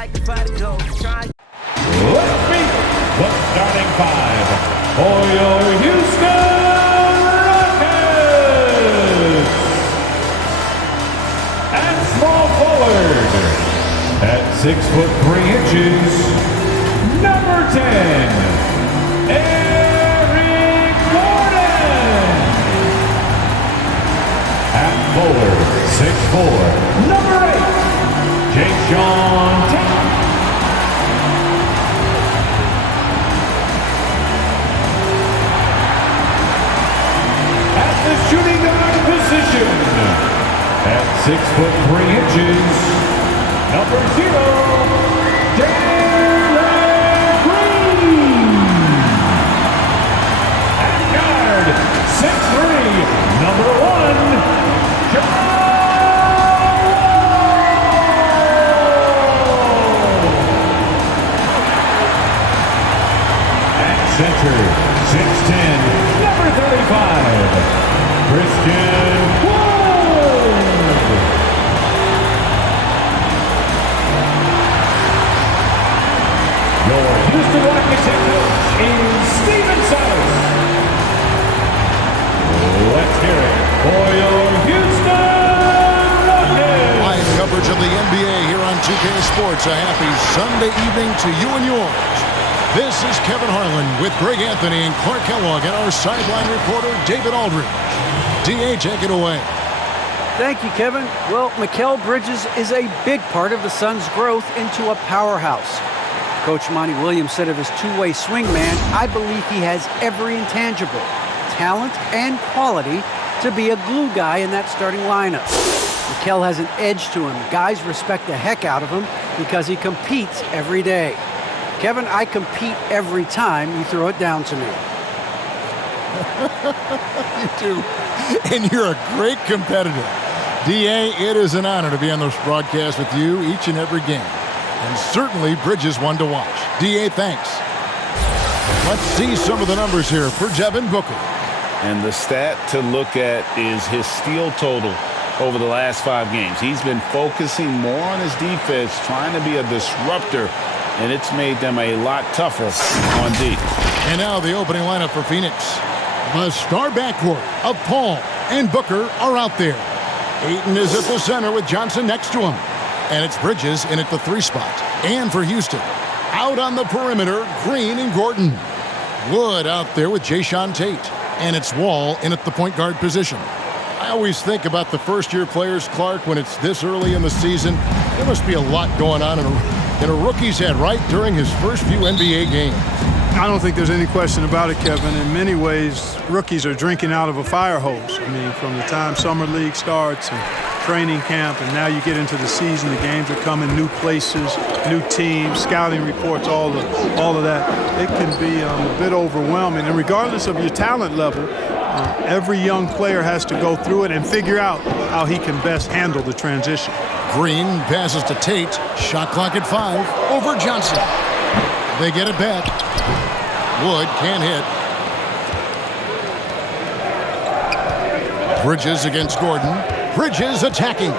like to fight a cold. Let's meet the starting five for your Houston Rockets. At small forward, at 6'3", number 10, Eric Gordon. At forward, 6'4", number 8, Jason Tatum. At the shooting guard position, at 6'3", number 0, Derek Green. At guard, 6'3", number 1, John Wall. At center, 6'10", number 35, Christian Wood. Your Houston Rockets head coach is Stephen Silas. Let's hear it for your Houston Rockets. Live coverage of the NBA here on 2K Sports. A happy Sunday evening to you and yours. This is Kevin Harlan with Greg Anthony and Clark Kellogg and our sideline reporter David Aldridge. D.A., take it away. Thank you, Kevin. Well, Mikal Bridges is a big part of the Suns' growth into a powerhouse. Coach Monty Williams said of his two-way swingman, I believe he has every intangible, talent and quality to be a glue guy in that starting lineup. Mikal has an edge to him. Guys respect the heck out of him because he competes every day. Kevin, I compete every time you throw it down to me. You do. And you're a great competitor. D.A., it is an honor to be on this broadcast with you each and every game. And certainly Bridges one to watch. D.A., thanks. Let's see some of the numbers here for Devin Booker. And the stat to look at is his steal total over the last 5 games. He's been focusing more on his defense, trying to be a disruptor, and it's made them a lot tougher on D. And now the opening lineup for Phoenix. The star backcourt of Paul and Booker are out there. Ayton is at the center with Johnson next to him. And it's Bridges in at the 3 spot. And for Houston, out on the perimeter, Green and Gordon. Wood out there with Jason Tate. And it's Wall in at the point guard position. I always think about the first-year players, Clark, when it's this early in the season. There must be a lot going on in a rookie's head, right, during his first few NBA games. I don't think there's any question about it, Kevin. In many ways, rookies are drinking out of a fire hose. I mean, from the time summer league starts and training camp, and now you get into the season, the games are coming, new places, new teams, scouting reports, all of that. It can be a bit overwhelming. And regardless of your talent level, every young player has to go through it and figure out how he can best handle the transition. Green passes to Tate. Shot clock at 5. Over Johnson. They get it back. Wood can't hit. Bridges against Gordon. Bridges attacking.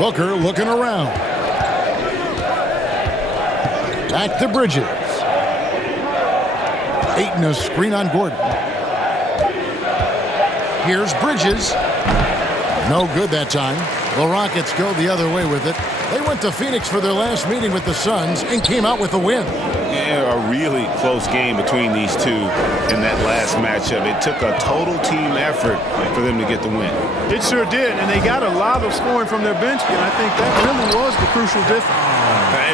Booker looking around. Back to Bridges. Ayton a screen on Gordon. Here's Bridges. No good that time. The Rockets go the other way with it. They went to Phoenix for their last meeting with the Suns and came out with a win. Yeah, a really close game between these two in that last matchup. It took a total team effort for them to get the win. It sure did, and they got a lot of scoring from their bench, and I think that really was the crucial difference.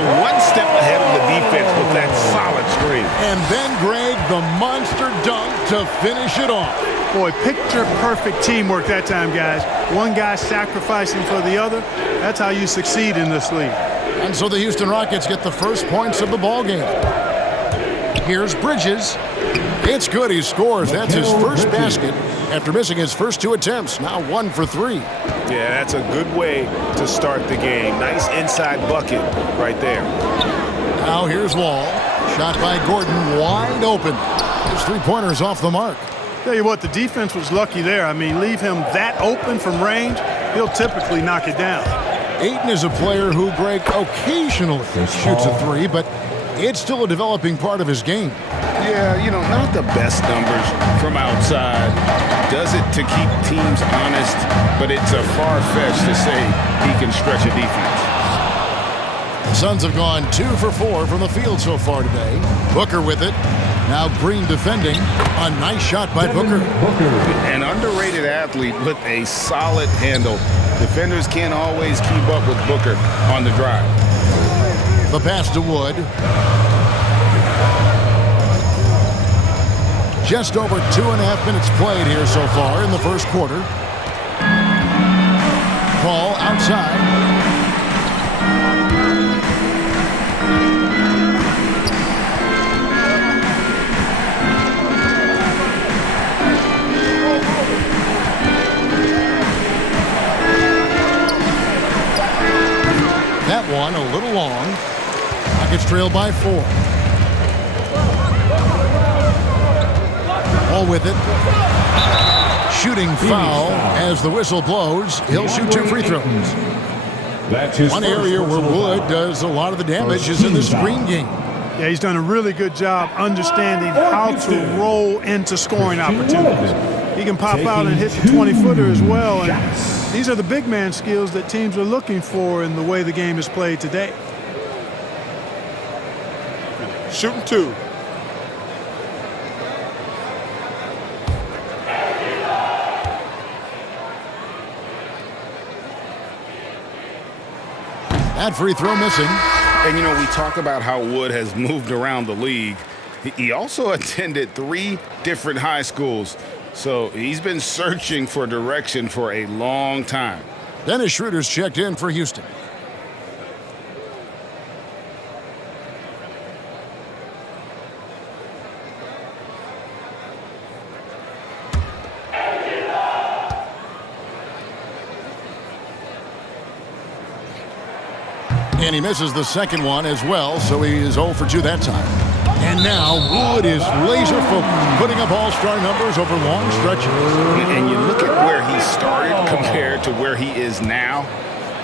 And one step ahead of the defense with that solid screen. And then, Greg, the monster dunk to finish it off. Boy, picture-perfect teamwork that time, guys. One guy sacrificing for the other. That's how you succeed in this league. And so the Houston Rockets get the first points of the ballgame. Here's Bridges. It's good. He scores. That's his first basket after missing his first 2 attempts. Now 1 for 3. Yeah, that's a good way to start the game. Nice inside bucket right there. Now here's Wall. Shot by Gordon, wide open. His 3-pointer's off the mark. Tell you what, the defense was lucky there. I mean, leave him that open from range, he'll typically knock it down. Ayton is a player who occasionally shoots a three, but it's still a developing part of his game. Yeah, not the best numbers from outside. Does it to keep teams honest, but it's a far-fetched to say he can stretch a defense. The Suns have gone 2 for 4 from the field so far today. Booker with it. Now Green defending. A nice shot by Booker. An underrated athlete with a solid handle. Defenders can't always keep up with Booker on the drive. The pass to Wood. Just over 2.5 minutes played here so far in the first quarter. Ball outside. That one a little long. Rockets trail by 4. All with it. Shooting foul as the whistle blows. He'll shoot 2 free throws. One area where Wood does a lot of the damage is in the screen game. Yeah, he's done a really good job understanding how to roll into scoring opportunities. He can pop out and hit the 20-footer as well. And these are the big man skills that teams are looking for in the way the game is played today. Shooting 2. That free throw missing. And, we talk about how Wood has moved around the league. He also attended 3 different high schools. So he's been searching for direction for a long time. Dennis Schroeder's checked in for Houston. And he misses the second one as well, so he is 0 for 2 that time. And now Wood is laser focused, putting up all-star numbers over long stretches. And you look at where he started compared to where he is now.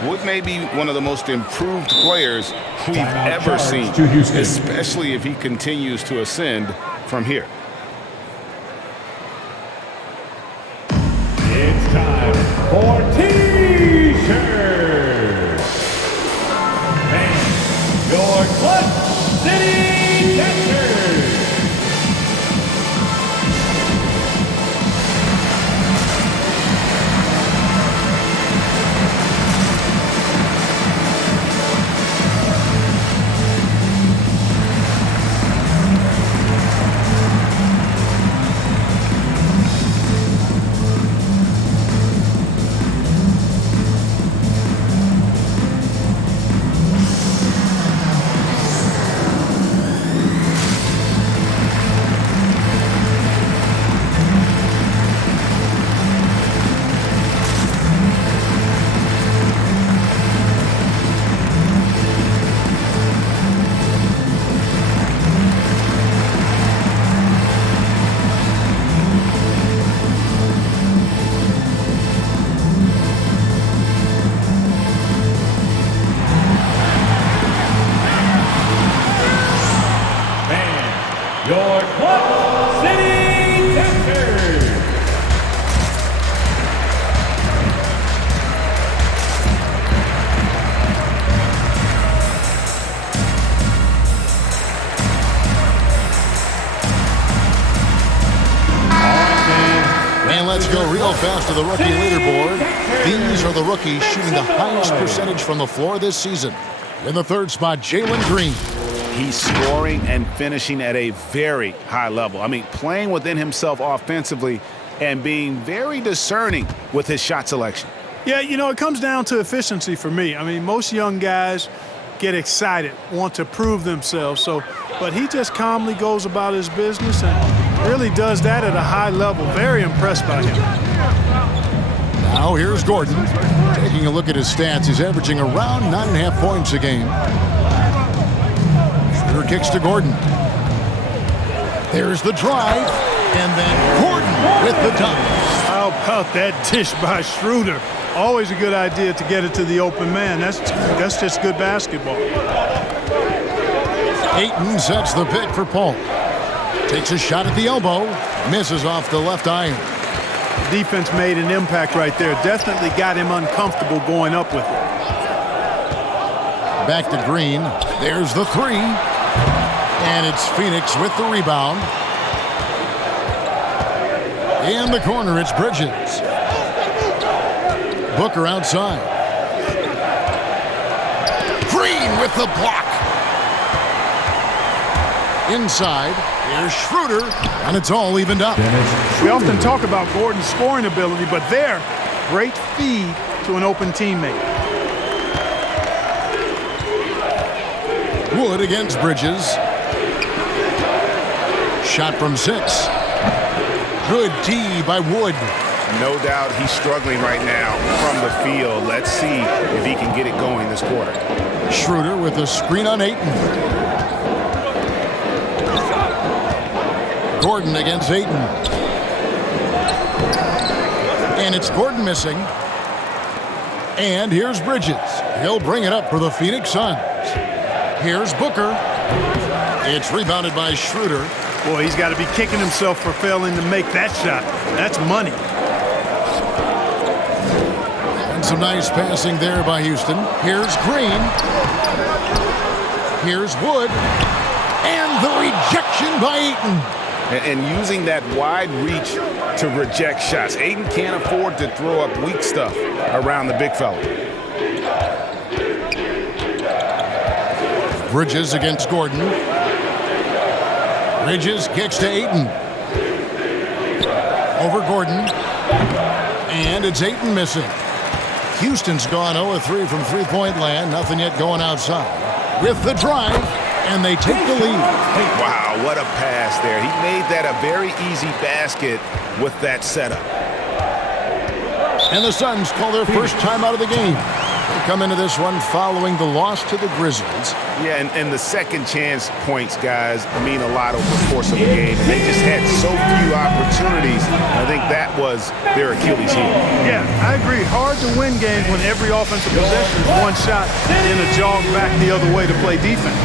Wood may be one of the most improved players we've ever seen, especially if he continues to ascend from here. It's time for T-shirts. And your Clutch City Catchers. Your Clutch City Catchers. And let's go real fast to the rookie leaderboard. These are the rookies shooting the highest percentage from the floor this season. In the third spot, Jalen Green. He's scoring and finishing at a very high level. I mean, playing within himself offensively and being very discerning with his shot selection. Yeah, it comes down to efficiency for me. I mean, most young guys get excited, want to prove themselves. But he just calmly goes about his business and really does that at a high level. Very impressed by him. Now here's Gordon. Taking a look at his stats, he's averaging around 9.5 points a game. Schroeder kicks to Gordon. There's the drive, and then Gordon with the dunk. How about that dish by Schroeder? Always a good idea to get it to the open man. That's just good basketball. Ayton sets the pick for Paul. Takes a shot at the elbow. Misses off the left iron. Defense made an impact right there. Definitely got him uncomfortable going up with it. Back to Green. There's the three. And it's Phoenix with the rebound. In the corner, it's Bridges. Booker outside. Green with the block. Inside, here's Schroeder, and it's all evened up. We often talk about Gordon's scoring ability, but there, great feed to an open teammate. Wood against Bridges. Shot from 6. Good D by Wood. No doubt he's struggling right now from the field. Let's see if he can get it going this quarter. Schroeder with a screen on Ayton. Gordon against Ayton. And it's Gordon missing. And here's Bridges. He'll bring it up for the Phoenix Suns. Here's Booker. It's rebounded by Schroeder. Boy, he's got to be kicking himself for failing to make that shot. That's money. And some nice passing there by Houston. Here's Green. Here's Wood. And the rejection by Ayton. And using that wide reach to reject shots. Ayton can't afford to throw up weak stuff around the big fella. Bridges against Gordon. Bridges kicks to Ayton. Over Gordon. And it's Ayton missing. Houston's gone 0-3 from three-point land. Nothing yet going outside. With the drive, and they take the lead. Wow, what a pass there. He made that a very easy basket with that setup. And the Suns call their first time out of the game. They come into this one following the loss to the Grizzlies. Yeah, and the second chance points, guys, mean a lot over the course of the game. And they just had so few opportunities. I think that was their Achilles heel. Yeah, I agree. Hard to win games when every offensive possession is one shot and a jog back the other way to play defense.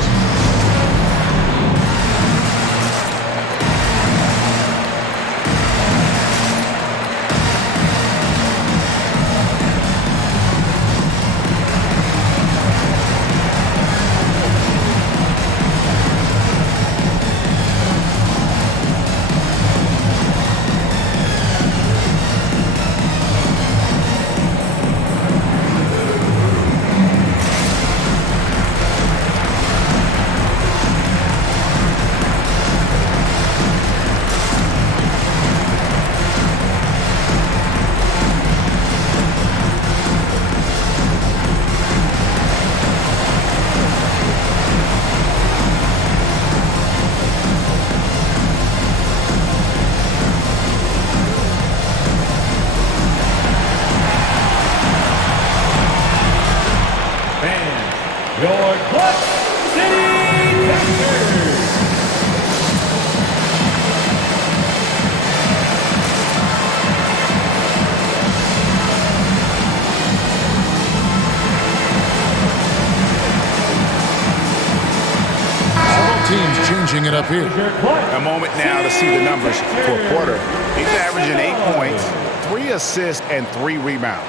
It up here. A moment now to see the numbers for Porter. He's averaging 8 points, 3 assists, and 3 rebounds.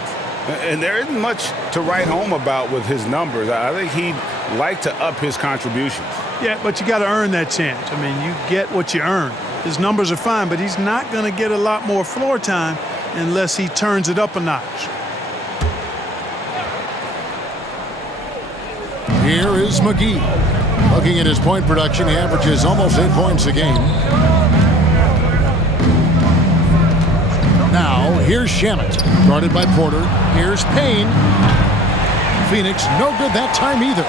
And there isn't much to write home about with his numbers. I think he'd like to up his contributions. Yeah, but you got to earn that chance. I mean, you get what you earn. His numbers are fine, but he's not going to get a lot more floor time unless he turns it up a notch. Here is McGee. Looking at his point production, he averages almost 8 points a game. Now, here's Shamet, guarded by Porter. Here's Payne. Phoenix, no good that time either.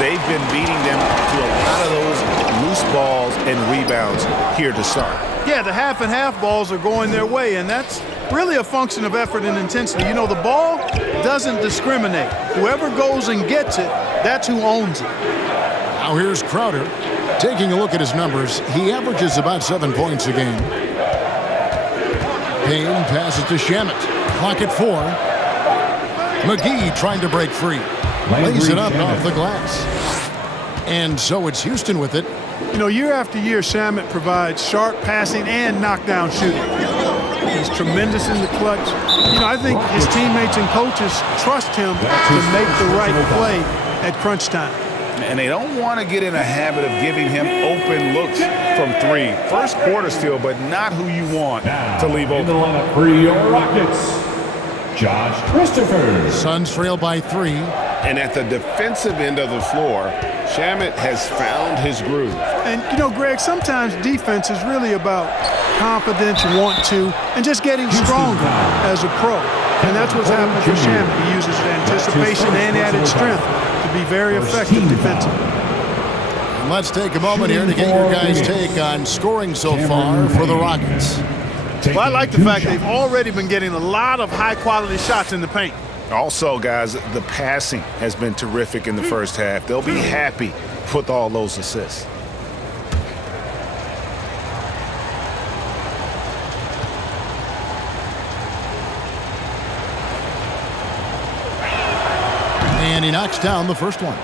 They've been beating them to a lot of those loose balls and rebounds here to start. Yeah, the half and half balls are going their way, and that's really a function of effort and intensity. You know, the ball doesn't discriminate. Whoever goes and gets it, that's who owns it. Now here's Crowder. Taking a look at his numbers, he averages about 7 points a game. Payne passes to Shamet. Clock at 4. McGee trying to break free. Lays it up off the glass. And so it's Houston with it. You know, year after year, Shamet provides sharp passing and knockdown shooting. He's tremendous in the clutch. You know, I think his teammates and coaches trust him to make the right play at crunch time. And they don't want to get in a habit of giving him open looks from three. First quarter still, but not who you want to leave open. In the lineup for your Rockets, Josh Christopher. Suns trail by 3. And at the defensive end of the floor, Shamet has found his groove. And, you know, Greg, sometimes defense is really about confidence, want to, and just getting stronger as a pro. And that's what's happened for Shamet. He uses anticipation and added strength to be very effective defensively. And let's take a moment here to get your guys' take on scoring so far for the Rockets. Well, I like the fact they've already been getting a lot of high-quality shots in the paint. Also, guys, the passing has been terrific in the first half. They'll be happy with all those assists. And he knocks down the first one.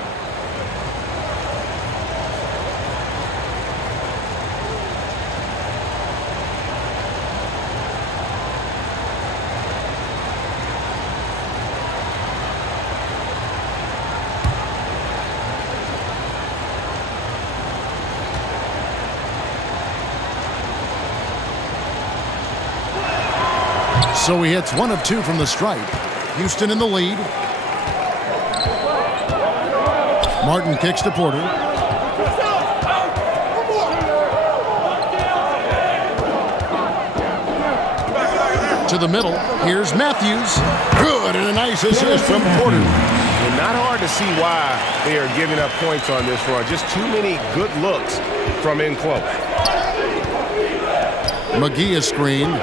So he hits 1 of 2 from the stripe. Houston in the lead. Martin kicks to Porter. To the middle. Here's Matthews. Good, and a nice assist from Porter. And not hard to see why they are giving up points on this run. Just too many good looks from in close. McGee is screened.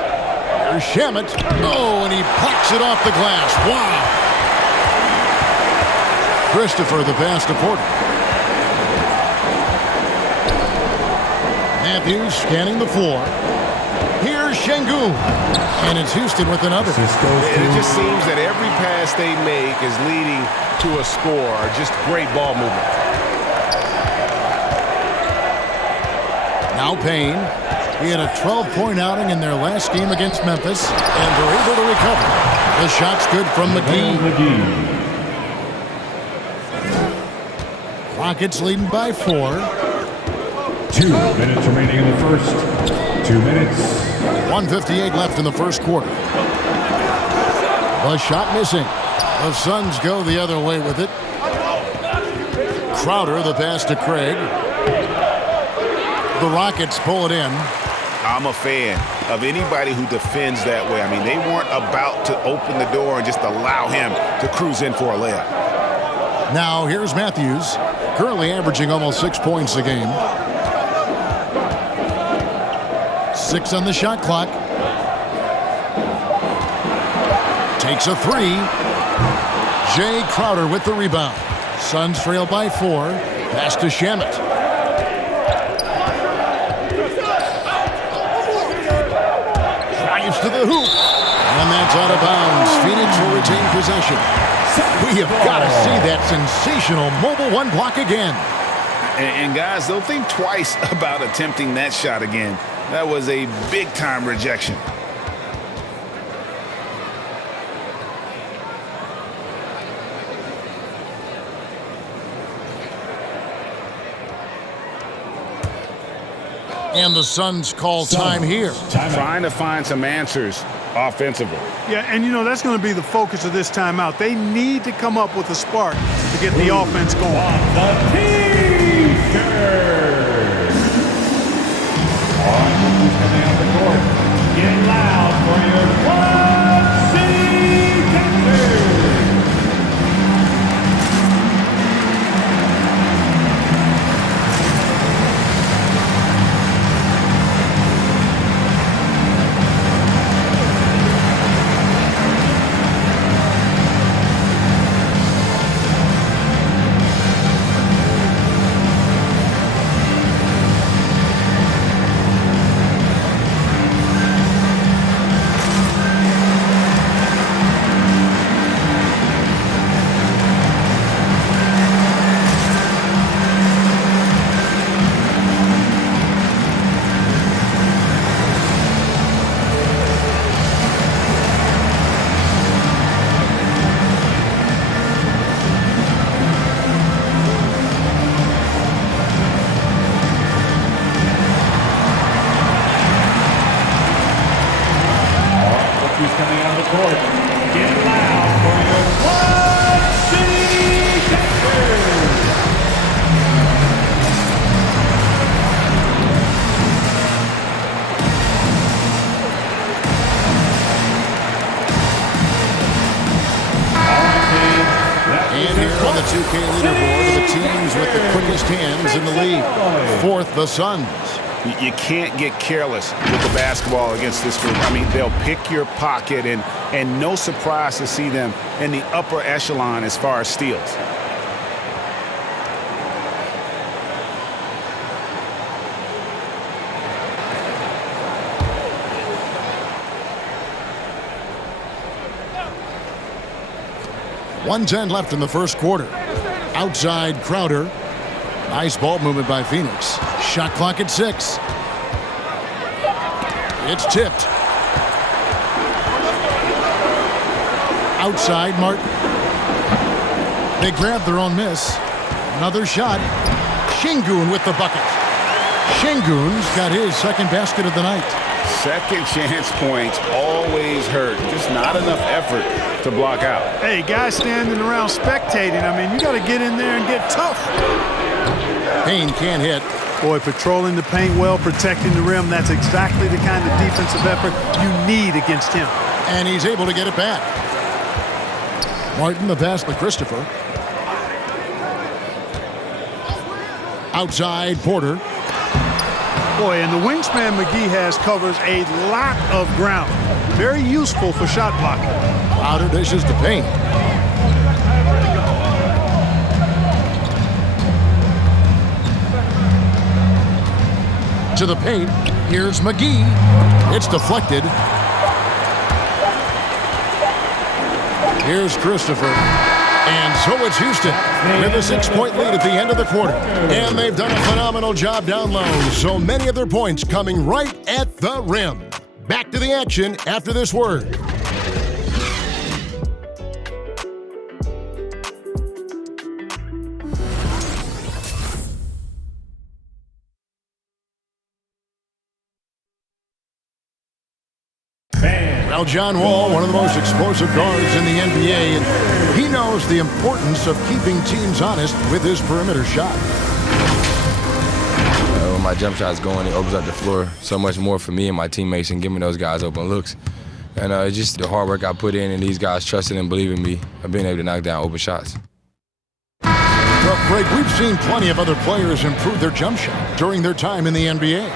There's Shamet. Oh, and he pocks it off the glass. Wow. Christopher the pass to Porter. Matthews scanning the floor. Here's Şengün. And it's Houston with another. And it just seems that every pass they make is leading to a score. Just great ball movement. Now Payne. He had a 12-point outing in their last game against Memphis, and they're able to recover. The shot's good from McGee. Rockets leading by 4. 2 minutes remaining in the first. 2 minutes. 1:58 left in the first quarter. The shot missing. The Suns go the other way with it. Crowder the pass to Craig. The Rockets pull it in. I'm a fan of anybody who defends that way. I mean, they weren't about to open the door and just allow him to cruise in for a layup. Now here's Matthews, currently averaging almost 6 points a game. 6 on the shot clock. Takes a 3. Jay Crowder with the rebound. Suns trail by 4. Pass to Shamet. To the hoop, and that's out of bounds. Phoenix will retain possession. We have got to see that sensational mobile one block again. And guys, they'll think twice about attempting that shot again. That was a big-time rejection. And the Suns call time here. Trying to find some answers offensively. Yeah, and you know, that's going to be the focus of this timeout. They need to come up with a spark to get the offense going. The T-shirt. All right, coming out the court. Get loud for your Club City Captors. the 2K leaderboard of the teams with the quickest hands in the league. Fourth, the Suns. You can't get careless with the basketball against this group. I mean, they'll pick your pocket, and no surprise to see them in the upper echelon as far as steals. .110 left in the first quarter. Outside Crowder. Nice ball movement by Phoenix. Shot clock at 6. It's tipped. Outside Martin. They grab their own miss. Another shot. Şengün with the bucket. Şengün's got his second basket of the night. Second chance points always hurt. Just not enough effort to block out. Hey, guys standing around spectating, I mean, you got to get in there and get tough. Payne can't hit. Boy, patrolling the paint well, protecting the rim, that's exactly the kind of defensive effort you need against him. And he's able to get it back. Martin, the pass to Christopher. Outside Porter. Boy, and the wingspan McGee has covers a lot of ground. Very useful for shot blocking. Crowder dishes to Payne. To the paint. Here's McGee. It's deflected. Here's Christopher. And so it's Houston with a 6-point lead at the end of the quarter. And they've done a phenomenal job down low. So many of their points coming right at the rim. Back to the action after this word. Now, John Wall, one of the most explosive guards in the NBA, and he knows the importance of keeping teams honest with his perimeter shot. When my jump shot's going, it opens up the floor so much more for me and my teammates and giving those guys open looks. And it's just the hard work I put in and these guys trusting and believing me of being able to knock down open shots. Well, Greg, we've seen plenty of other players improve their jump shot during their time in the NBA.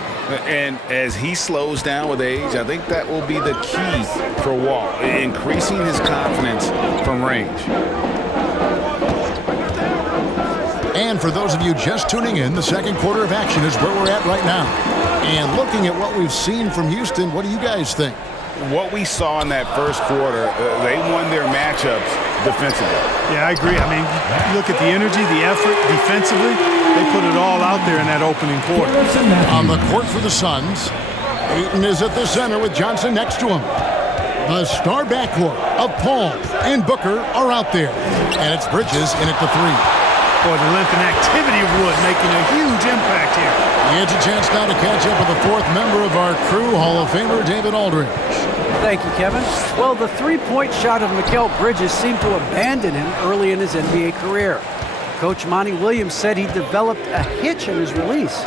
And as he slows down with age, I think that will be the key for Wall, increasing his confidence from range. And for those of you just tuning in, the second quarter of action is where we're at right now. And looking at what we've seen from Houston, what do you guys think? What we saw in that first quarter, they won their matchups defensively. Yeah, I agree. I mean, you look at the energy, the effort defensively, they put it all out there in that opening quarter. On the court for the Suns, Ayton is at the center with Johnson next to him. The star backcourt of Paul and Booker are out there. And it's Bridges in at the 3. Boy, the length and activity of Wood making a huge impact here. It's a chance now to catch up with the fourth member of our crew, Hall of Famer David Aldridge. Thank you, Kevin. Well, the three-point shot of Mikal Bridges seemed to abandon him early in his NBA career. Coach Monty Williams said he developed a hitch in his release.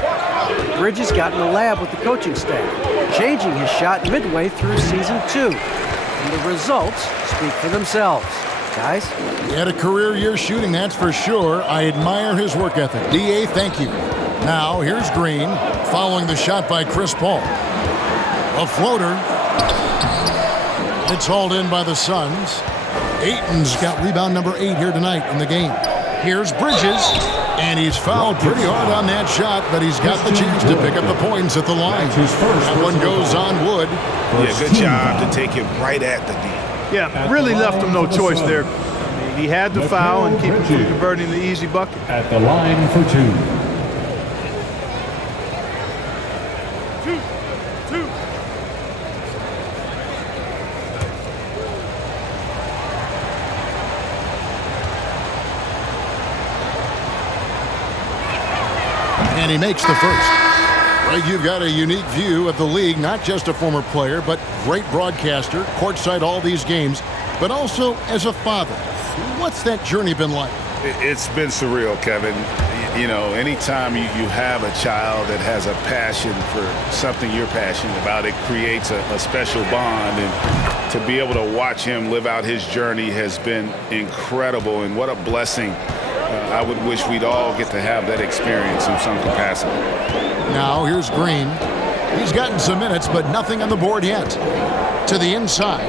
Bridges got in the lab with the coaching staff, changing his shot midway through season 2. And the results speak for themselves. Guys? He had a career year shooting, that's for sure. I admire his work ethic. D.A., thank you. Now, here's Green, following the shot by Chris Paul. A floater. It's hauled in by the Suns. Ayton's got rebound number 8 here tonight in the game. Here's Bridges, and he's fouled pretty hard on that shot, but he's got the chance to pick up the points at the line. That one goes on Wood. Yeah, good job to take it right at the D. Yeah, really left him no choice there. He had to foul and keep him from converting the easy bucket. At the line for 2. And he makes the first. Greg, you've got a unique view of the league, not just a former player, but great broadcaster, courtside all these games, but also as a father. What's that journey been like? It's been surreal, Kevin. You know, anytime you have a child that has a passion for something you're passionate about, it creates a special bond. And to be able to watch him live out his journey has been incredible. And what a blessing I would wish we'd all get to have that experience in some capacity. Now here's Green. He's gotten some minutes, but nothing on the board yet. To the inside.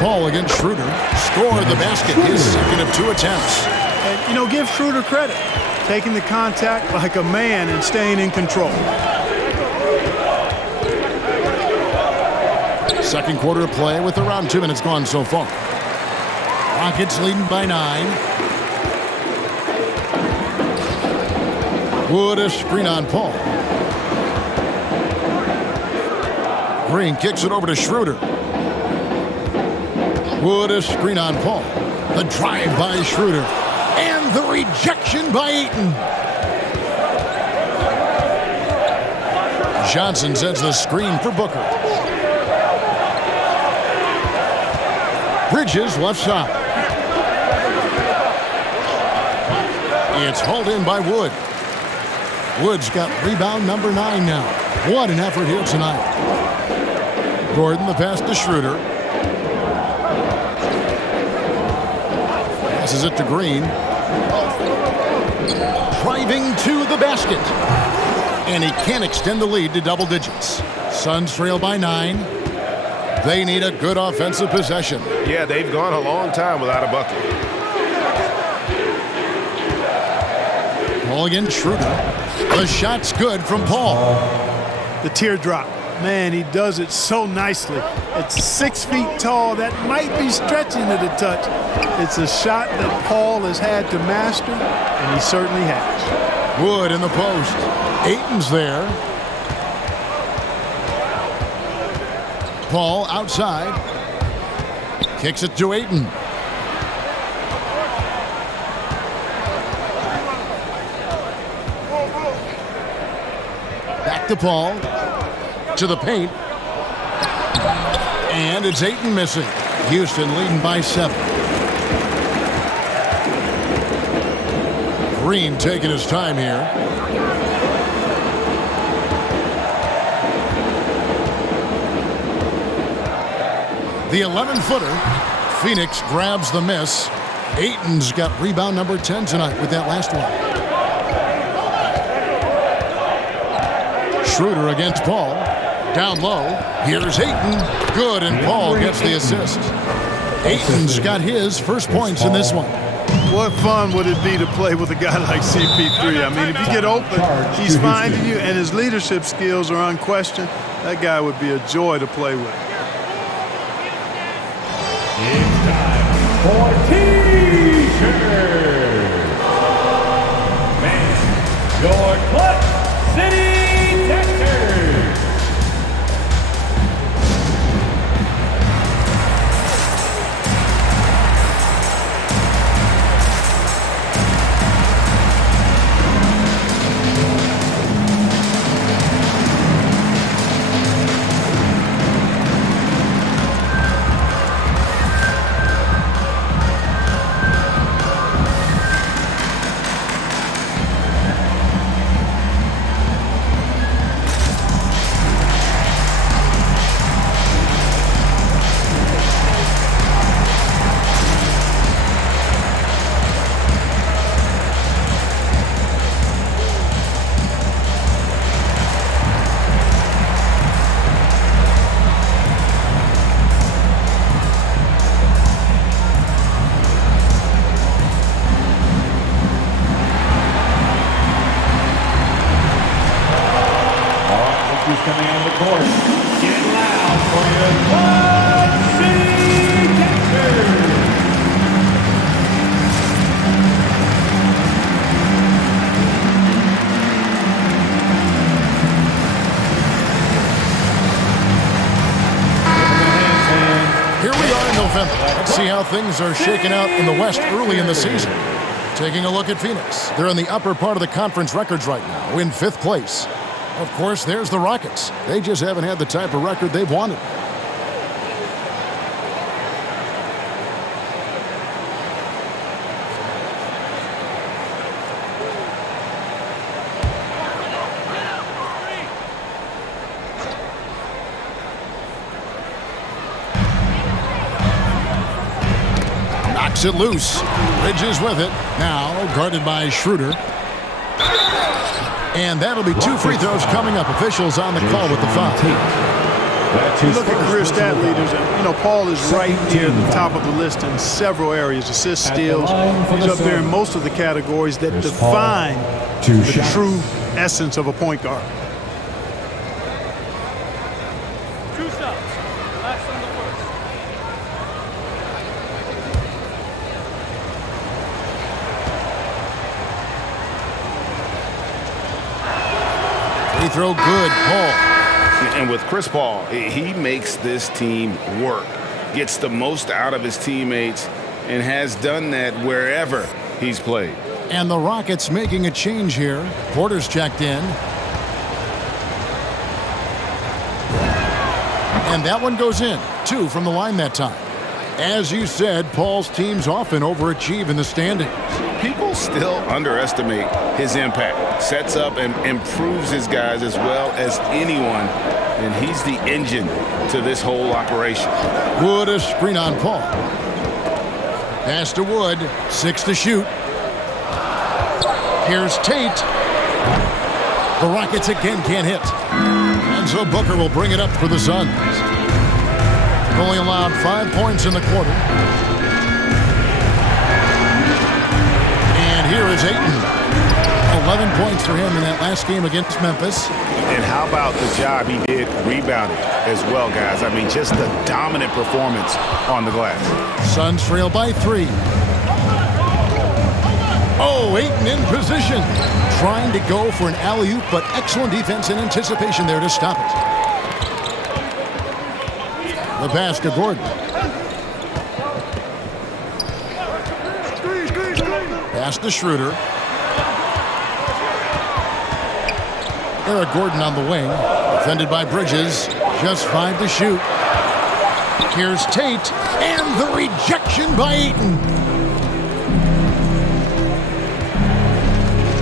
Paul against Schroeder. Scored the basket. His second of 2 attempts. And, you know, give Schroeder credit. Taking the contact like a man and staying in control. Second quarter of play with around 2 minutes gone so far. Rockets leading by 9. Wood a screen on Paul. Green kicks it over to Schroeder. Wood a screen on Paul. The drive by Schroeder. And the rejection by Ayton. Johnson sends the screen for Booker. Bridges left side. It's hauled in by Wood. Wood's got rebound number 9 now. What an effort here tonight. Gordon the pass to Schroeder. Passes it to Green. Driving to the basket. And he can't extend the lead to double digits. Suns trail by 9. They need a good offensive possession. Yeah, they've gone a long time without a bucket. Paul against Schroeder. The shot's good from Paul. The teardrop. Man, he does it so nicely. It's 6 feet tall. That might be stretching it a touch. It's a shot that Paul has had to master, and he certainly has. Wood in the post. Ayton's there. Paul outside. Kicks it to Ayton. Back to Paul. To the paint. And it's Ayton missing. Houston leading by 7. Green taking his time here. The 11-footer. Phoenix grabs the miss. Ayton's got rebound number 10 tonight with that last one. Schroeder against Paul. Down low. Here's Ayton. Good, and Paul gets the assist. Ayton's got his first points in this one. What fun would it be to play with a guy like CP3? I mean, if you get open, he's finding you, and his leadership skills are unquestioned. That guy would be a joy to play with. It's time for T-shirt. Make your Clutch City Texters. Coming on the court. Get loud for your Clutch City Texters. Here we are in November. Let's see how things are shaking out in the West early in the season. Taking a look at Phoenix. They're in the upper part of the conference records right now, in 5th place. Of course, there's the Rockets. They just haven't had the type of record they've wanted. Kicks it loose. Bridges with it. Now guarded by Schroeder. And that'll be 2 free throws coming up. Officials on the call with the foul. You look at career stat leaders, and Paul is right near the top of the list in several areas. Assists, steals. He's up there in most of the categories that define the true essence of a point guard. Free throw good, Paul. And with Chris Paul, he makes this team work, gets the most out of his teammates, and has done that wherever he's played. And the Rockets making a change here. Porter's checked in. And that one goes in. 2 from the line that time. As you said, Paul's teams often overachieve in the standings. People still underestimate his impact. Sets up and improves his guys as well as anyone. And he's the engine to this whole operation. Wood a screen on Paul. Pass to Wood. 6 to shoot. Here's Tate. The Rockets again can't hit. And so Booker will bring it up for the Suns. Only allowed 5 points in the quarter. And here is Ayton. 11 points for him in that last game against Memphis. And how about the job he did rebounding as well, guys? I mean, just the dominant performance on the glass. Suns trail by 3. Oh, Ayton in position. Trying to go for an alley-oop, but excellent defense and anticipation there to stop it. The pass to Gordon. Pass to Schroeder. Eric Gordon on the wing. Defended by Bridges. Just 5 to shoot. Here's Tate. And the rejection by Ayton.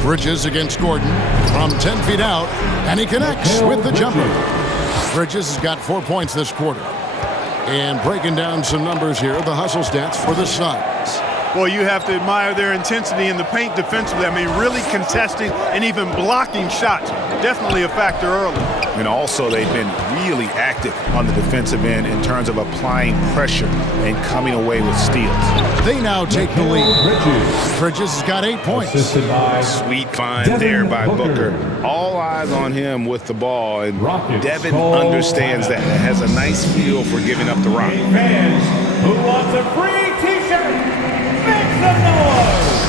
Bridges against Gordon from 10 feet out. And he connects with the jumper. Bridges has got 4 points this quarter. And breaking down some numbers here, the hustle stats for the Suns. Well, you have to admire their intensity in the paint defensively. I mean, really contesting and even blocking shots. Definitely a factor early. And also, they've been really active on the defensive end in terms of applying pressure and coming away with steals. They now take the lead. Bridges has got 8 points. Sweet find there by Booker. All eyes on him with the ball, and Devin understands that. Has a nice feel for giving up the rock. Fans who wants a free T-shirt, make some noise!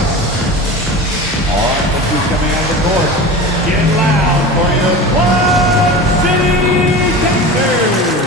All right, let's see coming out of the court. Get loud for your Quad City Gangsters!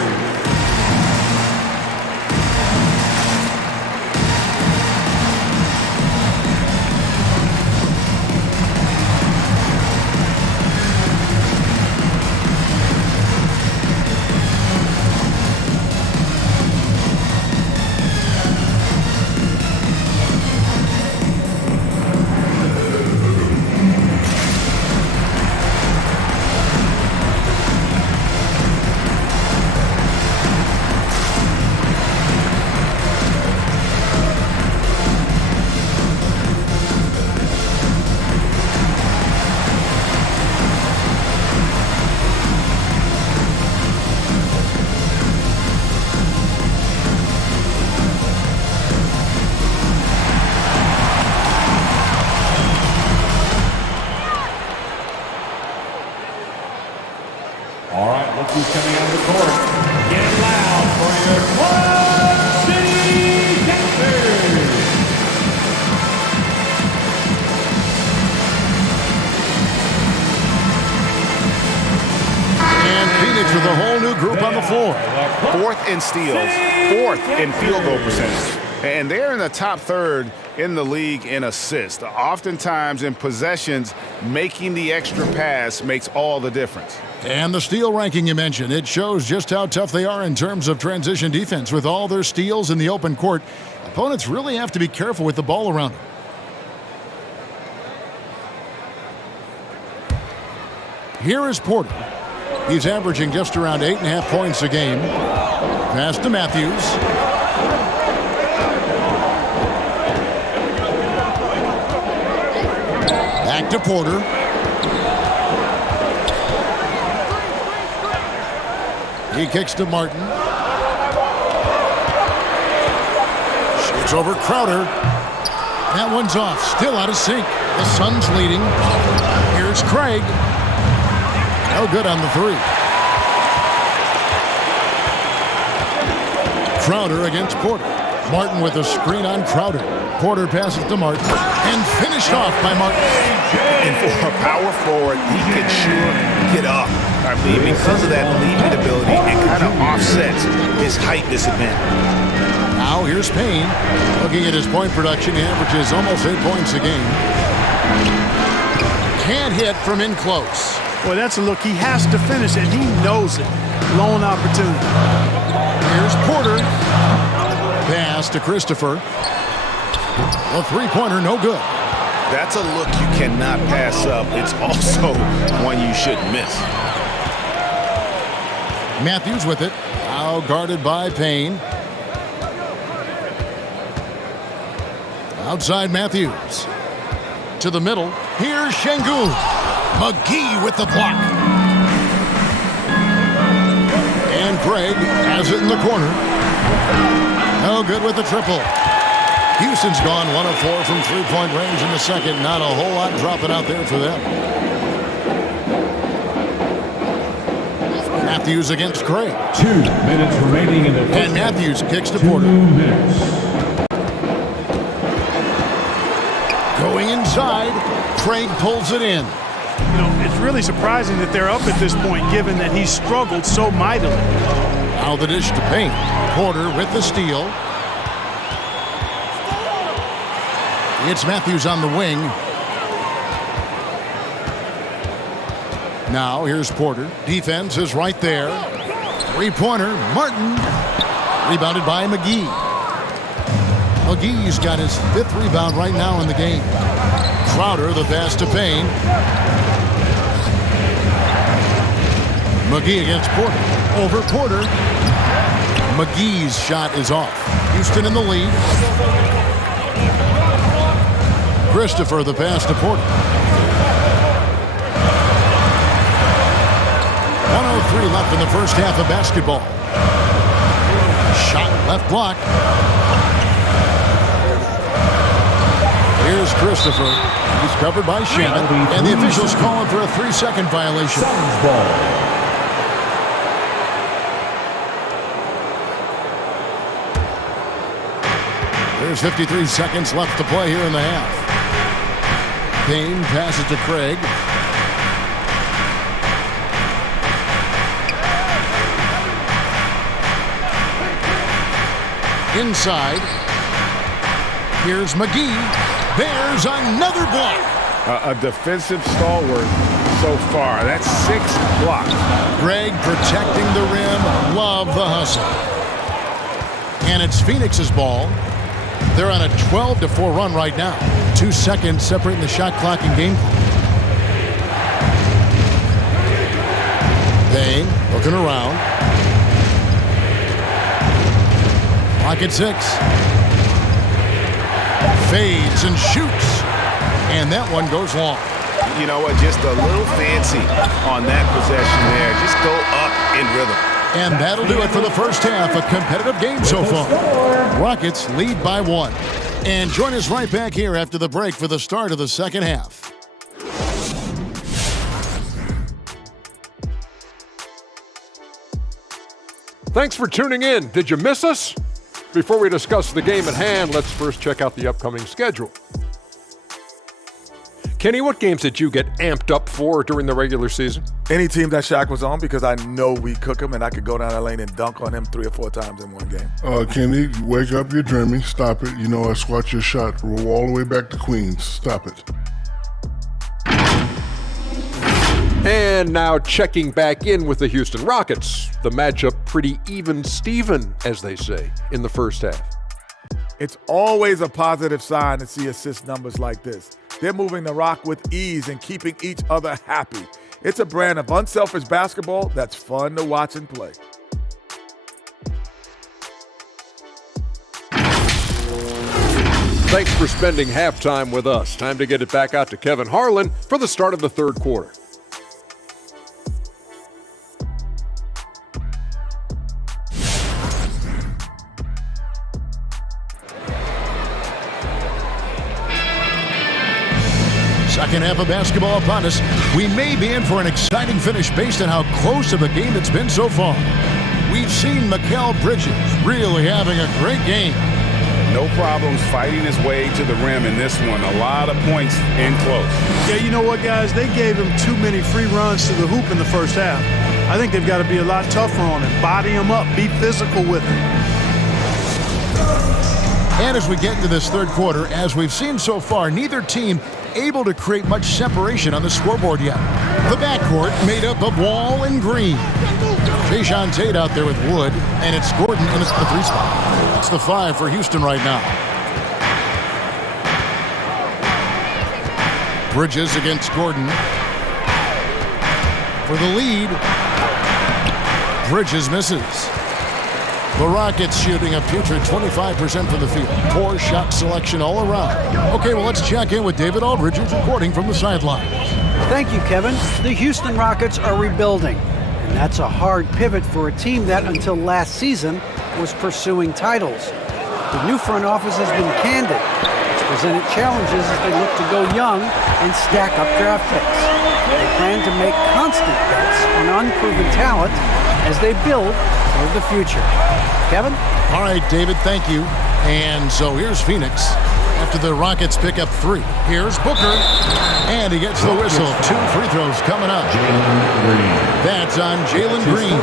All right, look who's coming out of the court. Get loud for your Quad City Gangsters! And Phoenix with a whole new group on the floor. 4th in steals, 4th in field goal percentage. And they're in the top 3rd in the league in assists. Oftentimes in possessions, making the extra pass makes all the difference. And the steal ranking you mentioned, it shows just how tough they are in terms of transition defense. With all their steals in the open court, opponents really have to be careful with the ball around them. Here is Porter. He's averaging just around 8.5 points a game. Pass to Matthews. to Porter. He kicks to Martin. Shoots over Crowder. That one's off. Still out of sync. The Suns leading. Here's Craig. No good on the three. Crowder against Porter. Martin with a screen on Crowder. Porter passes to Martin and finished off by Martin. And for a power forward, he can sure get up. I mean, because of that leaping ability, it kind of offsets his height disadvantage. Now here's Payne. Looking at his point production, he averages almost 8 points a game. Can't hit from in close. Boy, that's a look he has to finish, and he knows it. Lone opportunity. Here's Porter. Pass to Christopher. A three-pointer, no good. That's a look you cannot pass up. It's also one you shouldn't miss. Matthews with it. Now guarded by Payne. Outside Matthews. To the middle. Here's Şengün. McGee with the block. And Craig has it in the corner. No good with the triple. Houston's gone 1 of 4 from three-point range in the second. Not a whole lot dropping out there for them. Matthews against Craig. 2 minutes remaining in the first. And Matthews kicks to Porter. 2 minutes. Going inside. Craig pulls it in. You know, it's really surprising that they're up at this point, given that he struggled so mightily. Now the dish to Payne. Porter with the steal. It's Matthews on the wing. Now here's Porter. Defense is right there. Three-pointer. Martin. Rebounded by McGee. McGee's got his 5th rebound right now in the game. Crowder, the pass to Payne. McGee against Porter. Over Porter. McGee's shot is off. Houston in the lead. Christopher, the pass to Porter. 1:03 left in the first half of basketball. Shot left block. Here's Christopher. He's covered by Shannon. And the officials calling for a 3-second violation. Suns ball. There's 53 seconds left to play here in the half. Payne passes to Craig. Inside. Here's McGee. There's another block. A defensive stalwart so far. That's 6 blocks. Greg protecting the rim. Love the hustle. And it's Phoenix's ball. They're on a 12-4 run right now. 2 seconds separating the shot clock and game clock. Payne looking around. Pocket 6. Fades and shoots. And that one goes long. You know what? Just a little fancy on that possession there. Just go up in rhythm. And that'll do it for the first half. A competitive game so far. Rockets lead by 1. And join us right back here after the break for the start of the second half. Thanks for tuning in. Did you miss us? Before we discuss the game at hand, let's first check out the upcoming schedule. Kenny, what games did you get amped up for during the regular season? Any team that Shaq was on, because I know we cook him and I could go down that lane and dunk on him 3 or 4 times in one game. Kenny, wake up, you're dreaming. Stop it. You know I swat your shot. Roll all the way back to Queens. Stop it. And now checking back in with the Houston Rockets. The matchup pretty even Steven, as they say, in the first half. It's always a positive sign to see assist numbers like this. They're moving the rock with ease and keeping each other happy. It's a brand of unselfish basketball that's fun to watch and play. Thanks for spending halftime with us. Time to get it back out to Kevin Harlan for the start of the third quarter. Second half of basketball upon us. We may be in for an exciting finish based on how close of a game it's been so far. We've seen Mikal Bridges really having a great game. No problems fighting his way to the rim in this one. A lot of points in close. Yeah, you know what, guys? They gave him too many free runs to the hoop in the first half. I think they've got to be a lot tougher on him. Body him up. Be physical with him. And as we get into this third quarter, as we've seen so far, neither team able to create much separation on the scoreboard yet. The backcourt made up of Wall and Green. Jayshawn Tate out there with Wood, and it's Gordon in the 3 spot. It's the 5 for Houston right now. Bridges against Gordon. For the lead. Bridges misses. The Rockets shooting a putrid 25% from the field. Poor shot selection all around. Okay, well, let's check in with David Aldridge, who's reporting from the sidelines. Thank you, Kevin. The Houston Rockets are rebuilding, and that's a hard pivot for a team that, until last season, was pursuing titles. The new front office has been candid. It's presented challenges as they look to go young and stack up draft picks. They plan to make constant bets on unproven talent as they build for the future. Kevin? All right, David, thank you. And so here's Phoenix after the Rockets pick up 3. Here's Booker, and he gets the whistle. 2 free throws coming up. That's on Jalen Green.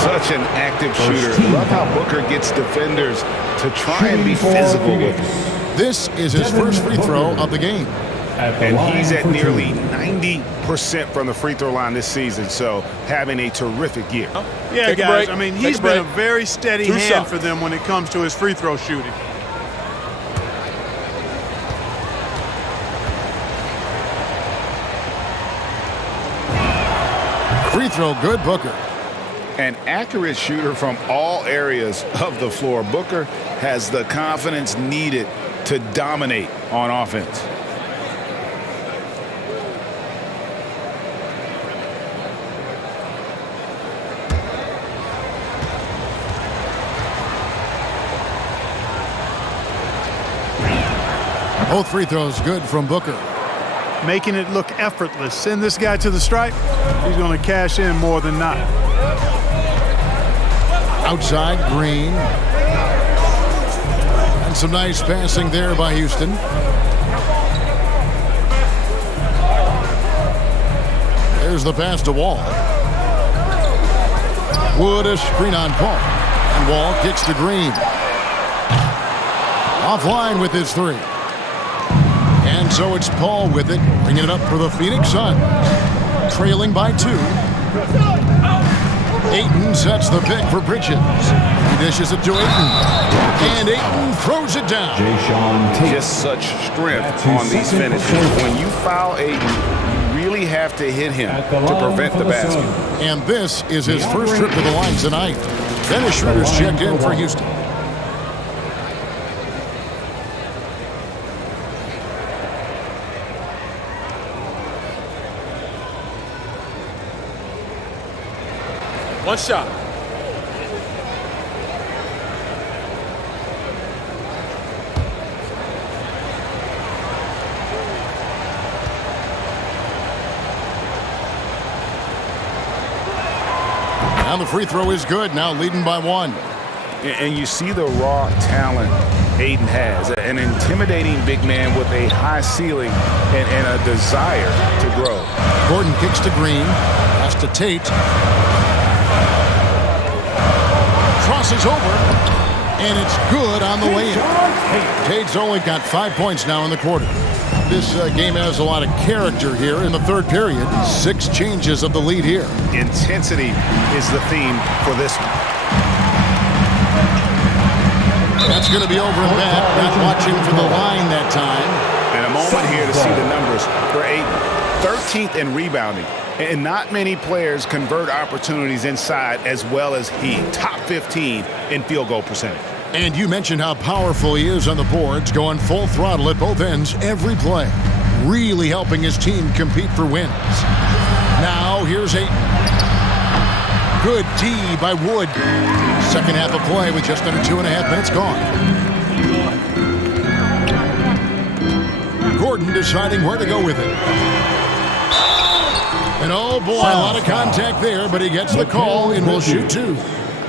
Such an active shooter. Love how Booker gets defenders to try and be physical with him. This is his first free throw of the game. And he's at nearly 90% from the free throw line this season, so having a terrific year. Yeah, guys, I mean, he's been a very steady hand shots for them when it comes to his free throw shooting. Free throw good, Booker. An accurate shooter from all areas of the floor. Booker has the confidence needed to dominate on offense. Both free throws good from Booker. Making it look effortless. Send this guy to the stripe. He's going to cash in more than not. Outside, Green. And some nice passing there by Houston. There's the pass to Wall. Wood a screen on Paul. And Wall kicks to Green. Offline with his 3. And so it's Paul with it, bringing it up for the Phoenix Suns. Trailing by 2. Ayton sets the pick for Bridges. He dishes it to Ayton. And Ayton throws it down. Just such strength on these finishes. When you foul Ayton, you really have to hit him to prevent the basket. And this is his first trip to the line tonight. Dennis Schroeder's checked in for Houston. One shot. And the free throw is good, now leading by 1. And you see the raw talent Ayton has. An intimidating big man with a high ceiling and a desire to grow. Gordon kicks to Green. Pass to Tate. Crosses over, and it's good on the layup. Tate's only got 5 points now in the quarter. This game has a lot of character here in the third period. 6 changes of the lead here. Intensity is the theme for this one. That's going to be over and back. Not watching for the line that time. And a moment here to see the numbers for Ayton. 13th in rebounding. And not many players convert opportunities inside as well as he. Top 15 in field goal percentage. And you mentioned how powerful he is on the boards, going full throttle at both ends every play, really helping his team compete for wins. Now here's Ayton. Good D by Wood. Second half of play with just under 2.5 minutes gone. Gordon deciding where to go with it. And oh boy, a lot of contact there, but he gets the call and will shoot two.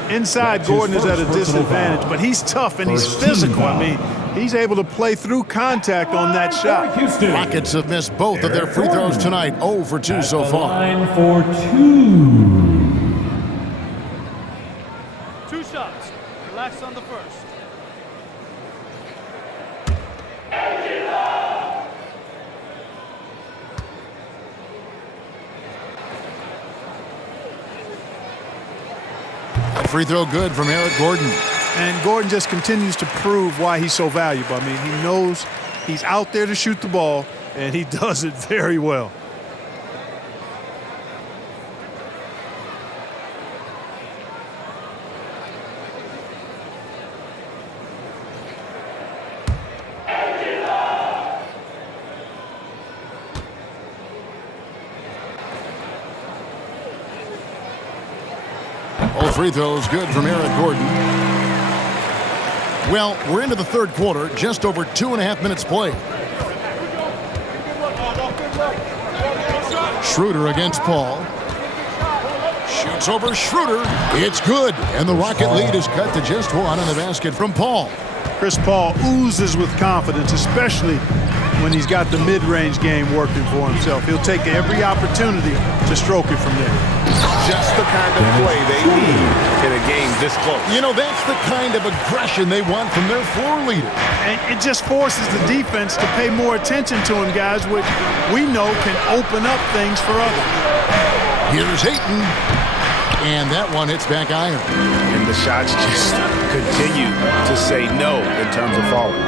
Inside, Gordon is at a disadvantage, but he's tough and he's physical. I mean, he's able to play through contact on that shot. Rockets have missed both of their free throws tonight, 0 for 2 so far. Line for two. Two shots. Relax on the first. Free throw good from Eric Gordon. And Gordon just continues to prove why he's so valuable. I mean, he knows he's out there to shoot the ball, and he does it very well. All free throws good from Eric Gordon. Well, we're into the third quarter, just over 2.5 minutes played. Schroeder against Paul. Shoots over Schroeder. It's good, and the Rocket lead is cut to just one on the basket from Paul. Chris Paul oozes with confidence, especially when he's got the mid-range game working for himself. He'll take every opportunity to stroke it from there. Just the kind of play they need in a game this close. You know, that's the kind of aggression they want from their floor leader. And it just forces the defense to pay more attention to him, guys, which we know can open up things for others. Here's Ayton. And that one hits back iron. And the shots just continue to say no in terms of falling.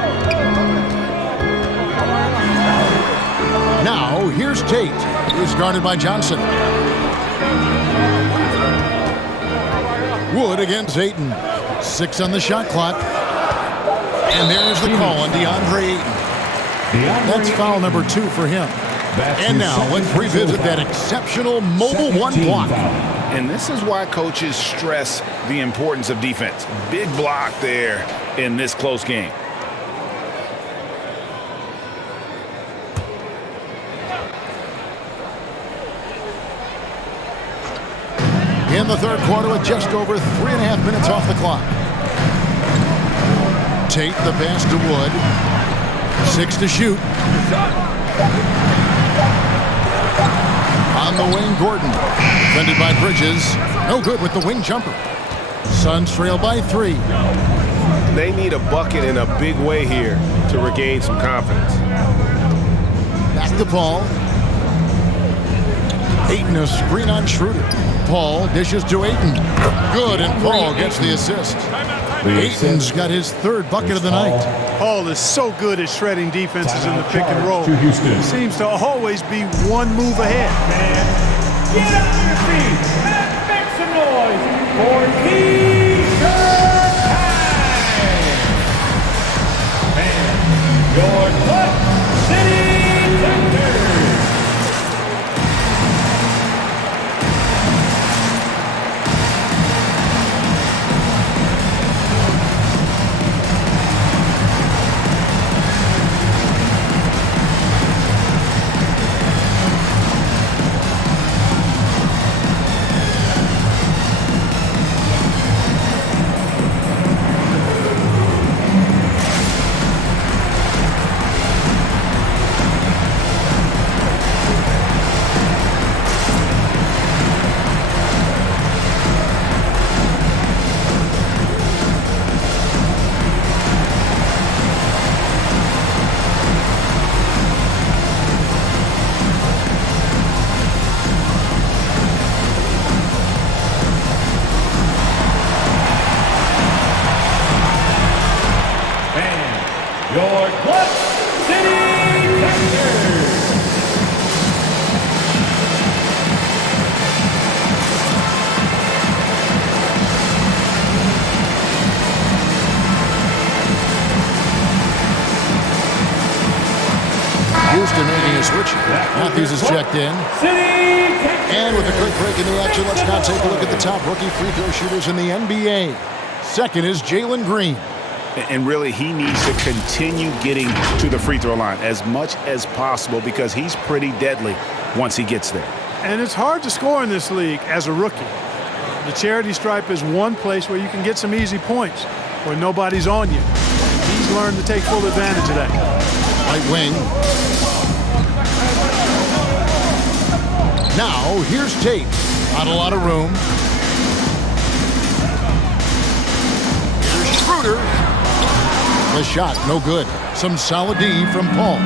Now, here's Tate, who's guarded by Johnson. Wood against Ayton. 6 on the shot clock. And there's the call on DeAndre Ayton. That's foul number 2 for him. And now, let's revisit that exceptional mobile one block. And this is why coaches stress the importance of defense. Big block there in this close game. In the third quarter with just over 3.5 minutes off the clock. Tate the pass to Wood. 6 to shoot. On the wing, Gordon. Defended by Bridges. No good with the wing jumper. Suns trail by 3. They need a bucket in a big way here to regain some confidence. Back to Paul. Ayton a screen on Schroeder. Paul dishes to Ayton. Good, and Paul gets the assist. Ayton's got his 3rd bucket of the night. Paul is so good at shredding defenses in the pick and roll. He seems to always be one move ahead. Get up to your feet and make some noise for T-shirt time. And your Clutch City Thunder. Your Clutch City Thunder. Houston making a switch. Matthews is checked in. And with a quick break in the action, let's now take a look at the top rookie free throw shooters in the NBA. Second is Jalen Green. And really, he needs to continue getting to the free throw line as much as possible because he's pretty deadly once he gets there. And it's hard to score in this league as a rookie. The charity stripe is one place where you can get some easy points where nobody's on you. He's learned to take full advantage of that. Right wing. Now, here's Tate. Not a lot of room. Here's Schroeder. The shot, no good. Some solid D from Paul.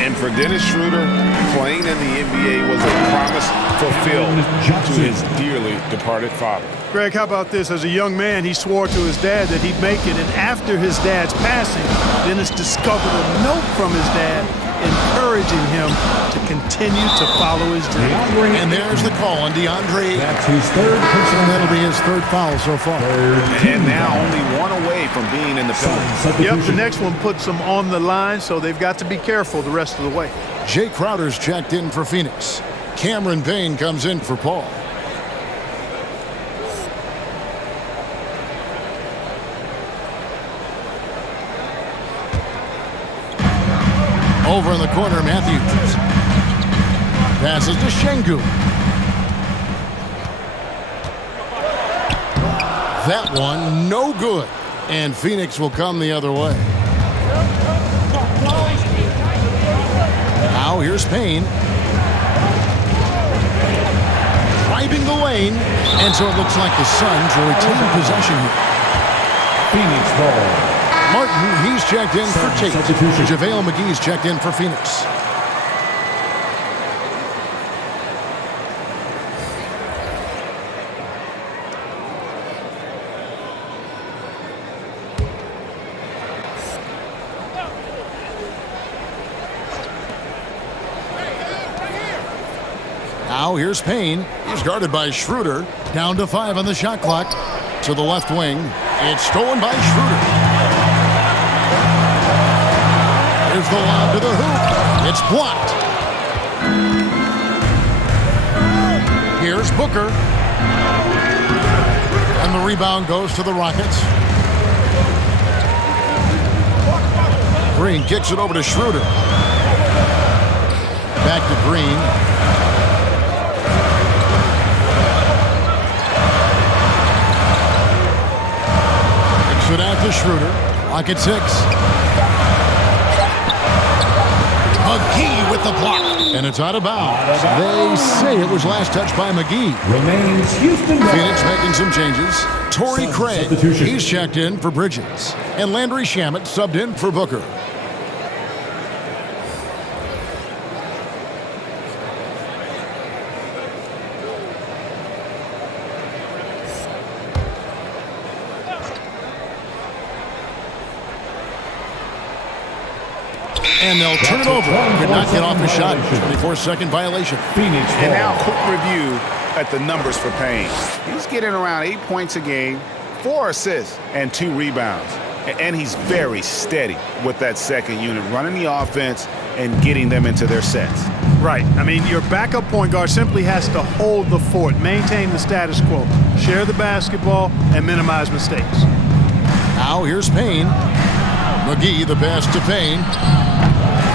And for Dennis Schroeder, playing in the NBA was a promise fulfilled to his dearly departed father. Greg, how about this? As a young man, he swore to his dad that he'd make it, and after his dad's passing, Dennis discovered a note from his dad encouraging him to continue to follow his dream. And there's the call on DeAndre. That's his third personal. That'll be his third foul so far. And now only one away from being in the penalty. Yep, the next one puts them on the line, so they've got to be careful the rest of the way. Jay Crowder's checked in for Phoenix. Cameron Payne comes in for Paul. Over in the corner, Matthews. Passes to Şengün. That one, no good. And Phoenix will come the other way. Now here's Payne. Driving the lane. And so it looks like the Suns will retain possession here. Phoenix ball. Martin, he's checked in for Tate. JaVale McGee's checked in for Phoenix. Now here's Payne. He's guarded by Schroeder. Down to 5 on the shot clock. To the left wing. It's stolen by Schroeder. Here's the lob to the hoop. It's blocked. Here's Booker. And the rebound goes to the Rockets. Green kicks it over to Schroeder. Back to Green. Kicks it out to Schroeder. Rocket 6. McGee with the block. And it's out of bounds. They say it was last touched by McGee. Remains Houston. Phoenix making some changes. Torrey Craig, he's checked in for Bridges. And Landry Shamet subbed in for Booker. And they'll turn it over. Could not get off the shot. 24-second violation. Phoenix. And now quick review at the numbers for Payne. He's getting around 8 points a game, 4 assists, and 2 rebounds. And he's very steady with that second unit, running the offense and getting them into their sets. Right. I mean, your backup point guard simply has to hold the fort, maintain the status quo, share the basketball, and minimize mistakes. Now here's Payne. McGee, the pass to Payne.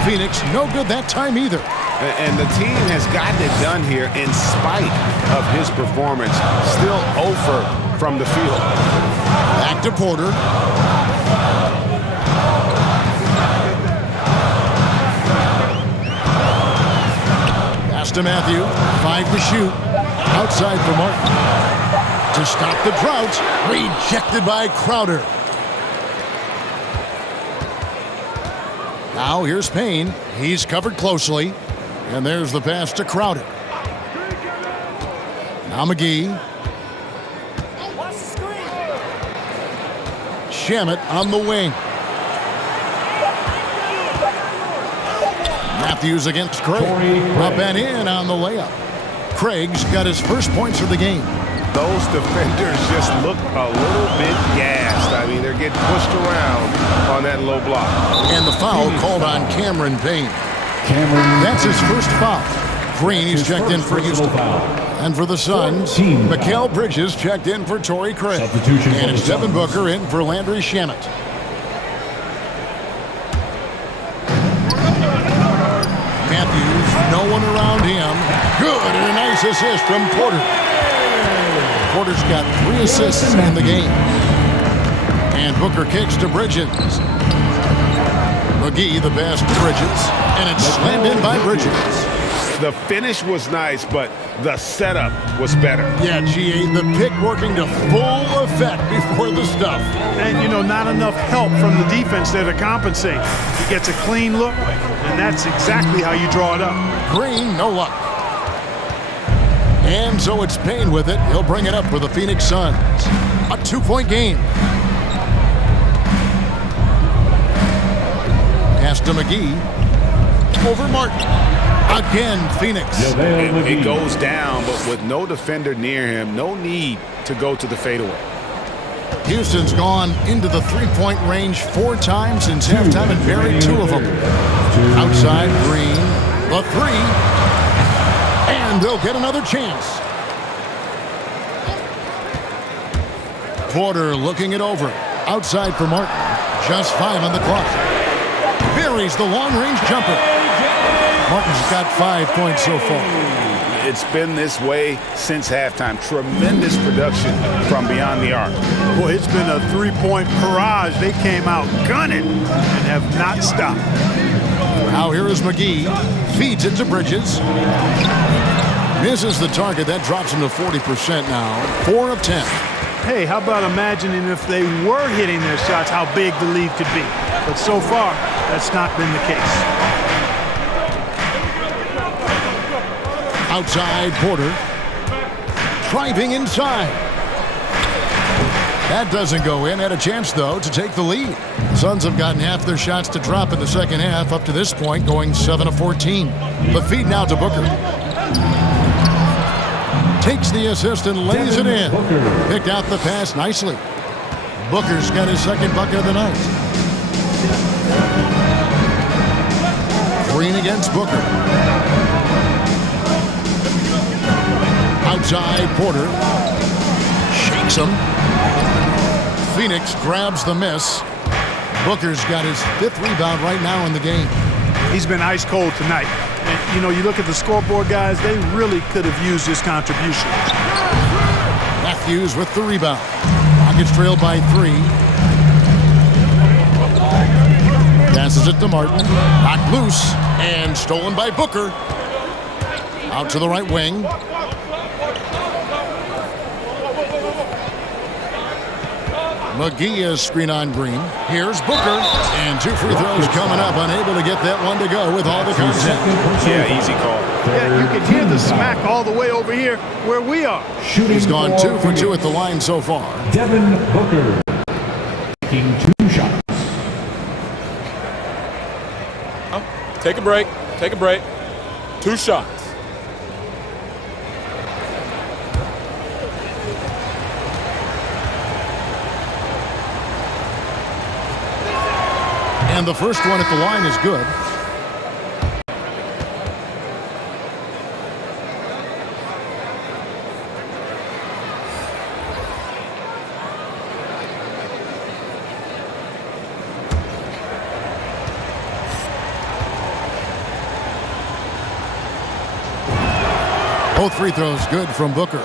Phoenix, no good that time either. And the team has gotten it done here in spite of his performance. Still 0 from the field. Back to Porter. Pass to Matthew. 5 to shoot. Outside for Martin. To stop the drought. Rejected by Crowder. Now here's Payne. He's covered closely. And there's the pass to Crowder. Now McGee. Shamet on the wing. Matthews against Craig. Up and in on the layup. Craig's got his first points of the game. Those defenders just look a little bit gassed. I mean, they're getting pushed around on that low block. And the foul called on Cameron Payne. That's his first foul. Green is checked in for Houston. And for the Suns, Mikal Bridges checked in for Torrey Craig. And it's Devin Booker in for Landry Shamet. Matthews, no one around him. Good, and a nice assist from Porter. Porter's got 3 assists in the game. And Booker kicks to Bridges. McGee, the pass to Bridges, and it's slammed in by Bridges. The finish was nice, but the setup was better. Yeah, GA, the pick working to full effect before the stuff. And, you know, not enough help from the defense there to compensate. He gets a clean look, and that's exactly how you draw it up. Green, no luck. And so it's Payne with it. He'll bring it up for the Phoenix Suns. A 2-point game. Pass to McGee. Over Martin. Again, Phoenix. It goes down, but with no defender near him, no need to go to the fadeaway. Houston's gone into the three-point range 4 times since halftime and buried 2 of them. Outside, Green, the 3. And they'll get another chance. Porter looking it over. Outside for Martin. Just 5 on the clock. Buries the long-range jumper. Martin's got 5 points so far. It's been this way since halftime. Tremendous production from beyond the arc. Boy, it's been a 3-point barrage. They came out gunning and have not stopped. Now here is McGee. Feeds it to Bridges. Misses the target. That drops him to 40% now. 4 of 10. Hey, how about imagining if they were hitting their shots, how big the lead could be. But so far, that's not been the case. Outside, Porter. Driving inside. That doesn't go in. Had a chance, though, to take the lead. The Suns have gotten half their shots to drop in the second half up to this point, going 7 of 14. The feed now to Booker. Takes the assist and lays it in. Picked out the pass nicely. Booker's got his second bucket of the night. Green against Booker. Outside, Porter. Shakes him. Phoenix grabs the miss. Booker's got his 5th rebound right now in the game. He's been ice cold tonight. And, you know, you look at the scoreboard, guys, they really could have used his contribution. Matthews with the rebound. Rockets trail by 3. Passes it to Martin. Knocked loose and stolen by Booker. Out to the right wing. McGee is screen on Green. Here's Booker. And 2 free throws coming up. Unable to get that one to go with all the contact. Yeah, easy call. Yeah, you can hear the smack all the way over here where we are. He's gone 2 for 2 at the line so far. Devin Booker taking 2 shots. Take a break. Take a break. 2 shots. And the first one at the line is good. Both free throws good from Booker.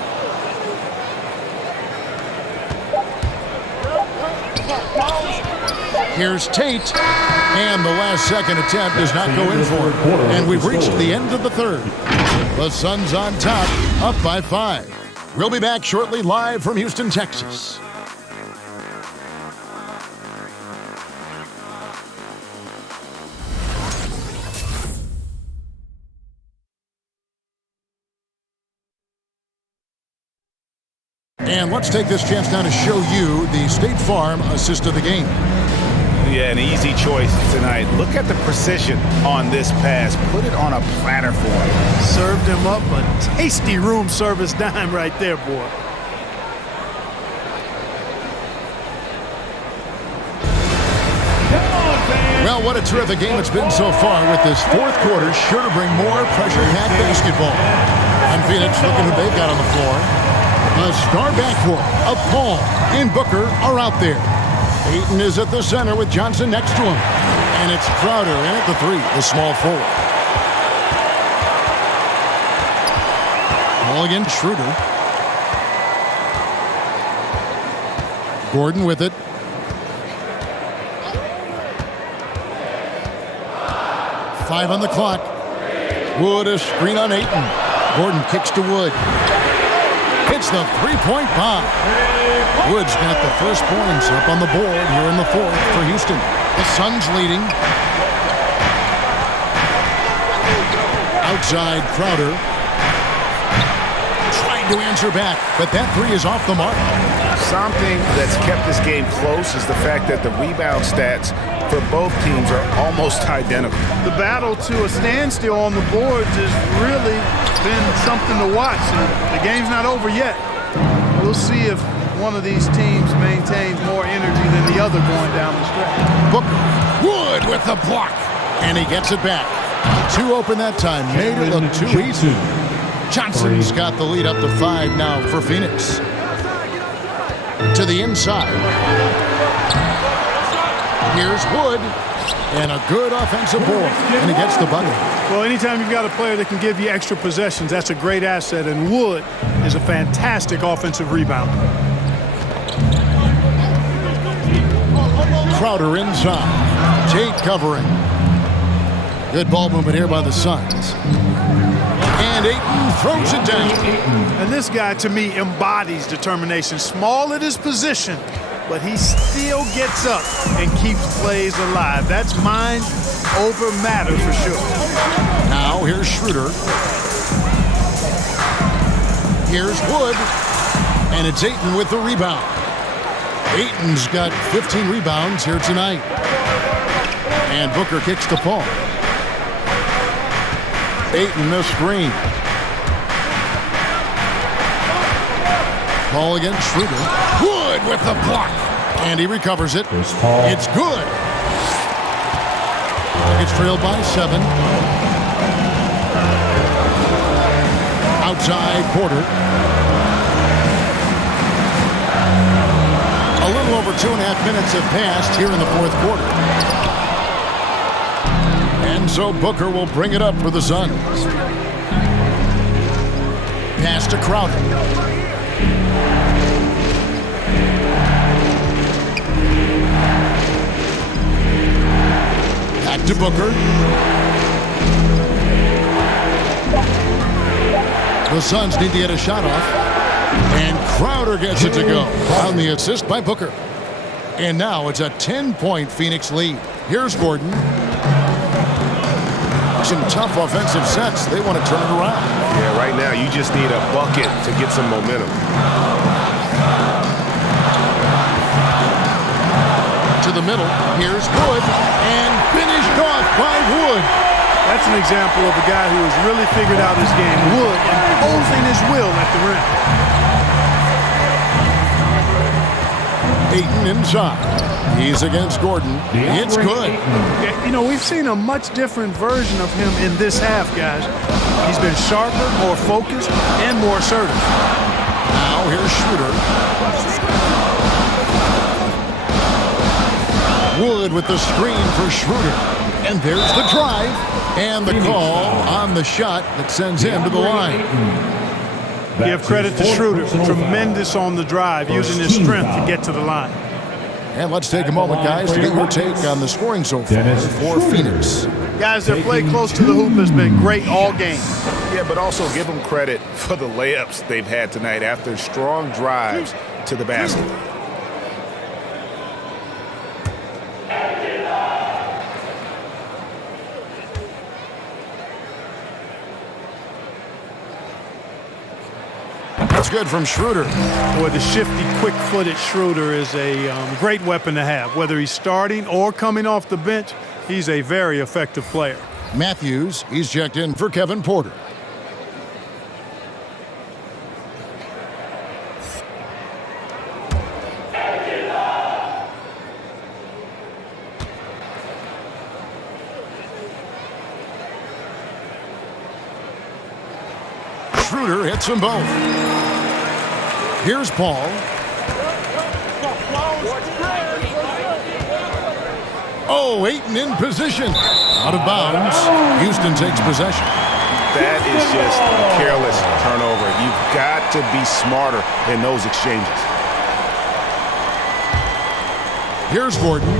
Here's Tate. And the last second attempt does not go in for it. And we've reached the end of the 3rd. The Suns on top, up by 5. We'll be back shortly live from Houston, Texas. And let's take this chance now to show you the State Farm assist of the game. Yeah, an easy choice tonight. Look at the precision on this pass. Put it on a platter for him. Served him up a tasty room service dime right there, boy. Come on, Well, what a terrific game it's been so far, with this fourth quarter sure to bring more pressure-packed basketball. And Phoenix, looking who they've got on the floor. A star backcourt of Paul and Booker are out there. Ayton is at the center with Johnson next to him. And it's Crowder in at the three, the small forward. Ball against Schroeder. Gordon with it. Five on the clock. Wood a screen on Ayton. Gordon kicks to Wood. Hits the three-point bomb. Wood's got the first points up on the board here in the fourth for Houston. The Suns leading. Outside Crowder. Trying to answer back, but that three is off the mark. Something that's kept this game close is the fact that the rebound stats for both teams are almost identical. The battle to a standstill on the boards has really been something to watch. And the game's not over yet. We'll see if one of these teams maintains more energy than the other going down the stretch. Booker. Wood with the block. And he gets it back. Two open that time. Made it look too easy. Johnson's got the lead up to 5 now for Phoenix. To the inside. Here's Wood. And a good offensive board. And he gets the bucket. Well, anytime you've got a player that can give you extra possessions, that's a great asset. And Wood is a fantastic offensive rebounder. Crowder inside. Tate covering. Good ball movement here by the Suns. And Ayton throws it down. And this guy, to me, embodies determination. Small at his position, but he still gets up and keeps plays alive. That's mind over matter for sure. Now here's Schroeder. Here's Wood. And it's Ayton with the rebound. Ayton's got 15 rebounds here tonight. And Booker kicks to Paul. Ayton the screen. Paul against Schroeder. Wood with the block. And he recovers it. It's good. It's trailed by 7. Outside Porter. A little over 2.5 minutes have passed here in the fourth quarter. And so Booker will bring it up for the Suns. Pass to Crowder. Back to Booker. The Suns need to get a shot off. And Crowder gets it to go on the assist by Booker. And now it's a 10-point Phoenix lead. Here's Gordon. Some tough offensive sets. They want to turn it around. Yeah, right now you just need a bucket to get some momentum. To the middle. Here's Wood. And finished off by Wood. That's an example of a guy who has really figured out his game. Wood imposing his will at the rim. Ayton inside. He's against Gordon. It's good. You know, we've seen a much different version of him in this half, guys. He's been sharper, more focused, and more assertive. Now here's Schroeder. Wood with the screen for Schroeder. And there's the drive. And the call on the shot that sends him to the line. Give credit to Schroeder. Tremendous on the drive, using his strength to get to the line. And let's take a moment, guys, to get your take on the scoring so far for Phoenix. Guys, their play close to the hoop has been great all game. Yeah, but also give them credit for the layups they've had tonight after strong drives to the basket. That's good from Schroeder. Boy, the shifty, quick-footed Schroeder is a great weapon to have. Whether he's starting or coming off the bench, he's a very effective player. Matthews, he's checked in for Kevin Porter. Schroeder hits them both. Here's Paul. Oh, Ayton in position. Out of bounds. Houston takes possession. That is just a careless turnover. You've got to be smarter in those exchanges. Here's Gordon.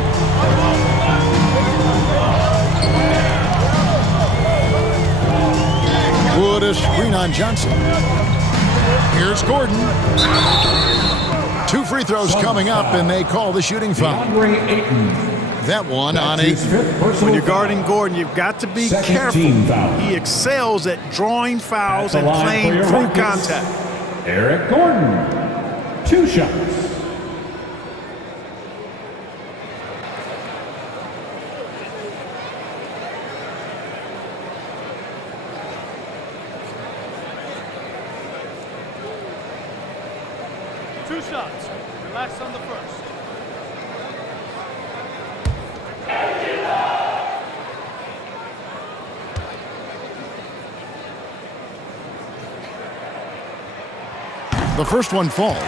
Wood a screen on Johnson. Here's Gordon. 2 free throws coming up, and they call the shooting foul. That one on a... When you're guarding Gordon, you've got to be careful. He excels at drawing fouls and playing through contact. Eric Gordon, 2 shots. Two shots. Relax on the first. The first one falls.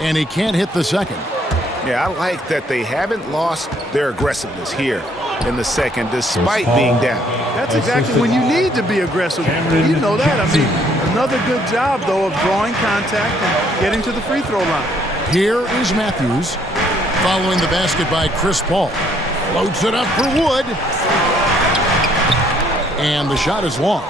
And he can't hit the second. Yeah, I like that they haven't lost their aggressiveness here in the second, despite being down. That's exactly when you need to be aggressive. You know that. I mean, another good job, though, of drawing contact and getting to the free throw line. Here is Matthews, following the basket by Chris Paul. Floats it up for Wood. And the shot is long.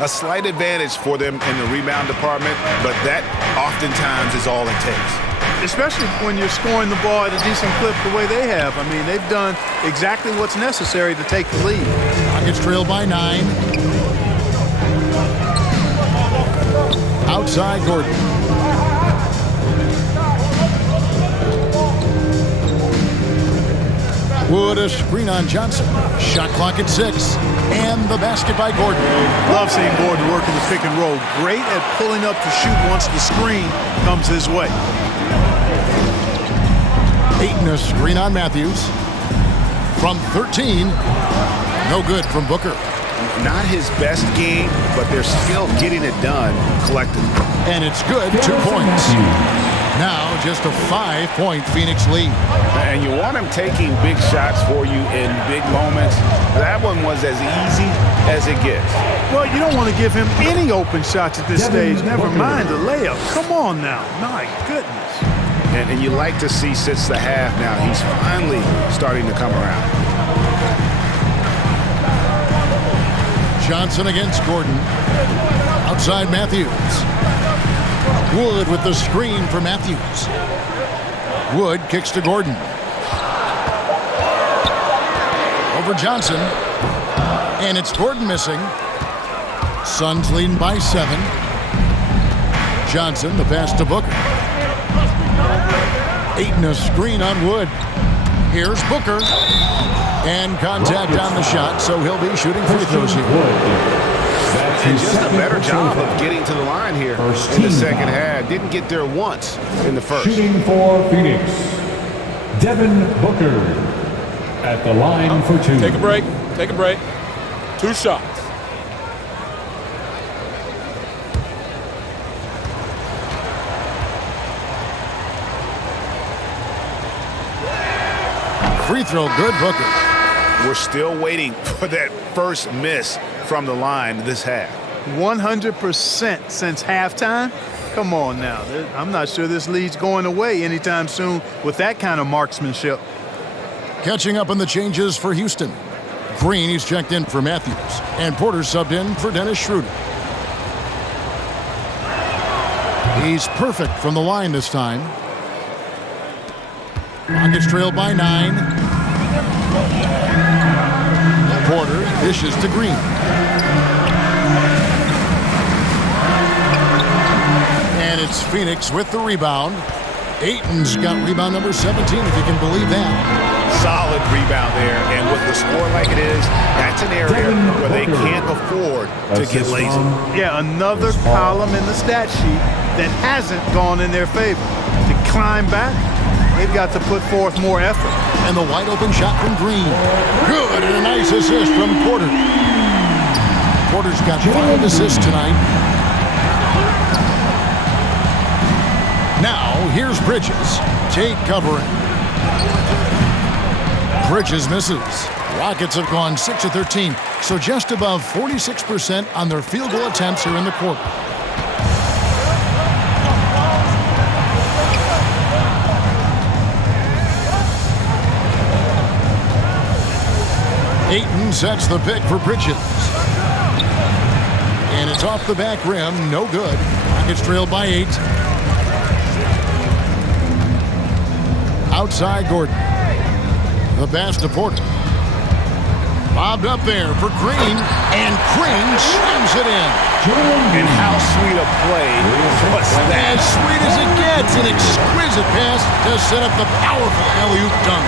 A slight advantage for them in the rebound department, but that oftentimes is all it takes. Especially when you're scoring the ball at a decent clip the way they have. I mean, they've done exactly what's necessary to take the lead. Rockets trail by 9. Outside Gordon. Wood a screen on Johnson. Shot clock at 6. And the basket by Gordon. Love seeing Gordon working the pick and roll. Great at pulling up to shoot once the screen comes his way. Ayton a screen on Matthews. From 13. No good from Booker. Not his best game, but they're still getting it done collectively. And it's good. 2 points. Now just a 5-point Phoenix lead. And you want him taking big shots for you in big moments. That one was as easy as it gets. Well, you don't want to give him any open shots at this stage. Never mind a layup. Come on now. My goodness. And you like to see since the half now, he's finally starting to come around. Johnson against Gordon. Outside Matthews. Wood with the screen for Matthews. Wood kicks to Gordon. Over Johnson. And it's Gordon missing. Suns leading by 7. Johnson, the pass to Booker. Ayton a screen on Wood. Here's Booker. And contact on the shot, so he'll be shooting free throws here. And just a better job of getting to the line here in the second half. Didn't get there once in the first. Shooting for Phoenix, Devin Booker at the line for 2. Take a break. Take a break. 2 shots. Free throw, good, Booker. We're still waiting for that first miss from the line this half. 100% since halftime? Come on now. I'm not sure this lead's going away anytime soon with that kind of marksmanship. Catching up on the changes for Houston. Green, he's checked in for Matthews. And Porter subbed in for Dennis Schroeder. He's perfect from the line this time. Rockets trail by 9. Porter dishes to Green. And it's Phoenix with the rebound. Ayton's got rebound number 17, if you can believe that. Solid rebound there, and with the score like it is, that's an area where they can't afford to get lazy. Yeah, another column in the stat sheet that hasn't gone in their favor. To climb back, they've got to put forth more effort. And the wide open shot from Green. Good, and a nice assist from Porter. Porter's got 5 assists tonight. Now, here's Bridges. Tate covering. Bridges misses. Rockets have gone 6 of 13, so just above 46% on their field goal attempts here in the quarter. Ayton sets the pick for Bridges. And it's off the back rim, no good. Rockets trailed by 8. Outside Gordon. The pass to Porter. Bobbed up there for Green, and Green slams it in. And how sweet a play was that? As sweet as it gets, an exquisite pass to set up the powerful alley-oop dunk.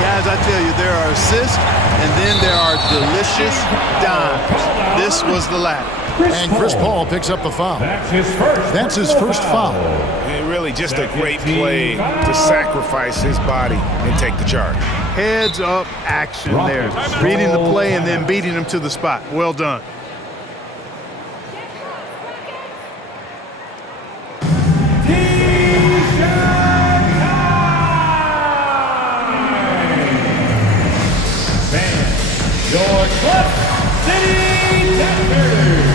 Guys, I tell you, there are assists, and then there are delicious dimes. This was the latter. And Chris Paul picks up the foul. That's his first foul. And really just a great play to sacrifice his body and take the charge. Heads up action there. Reading the play and then beating him to the spot. Well done. Your Club City Denver.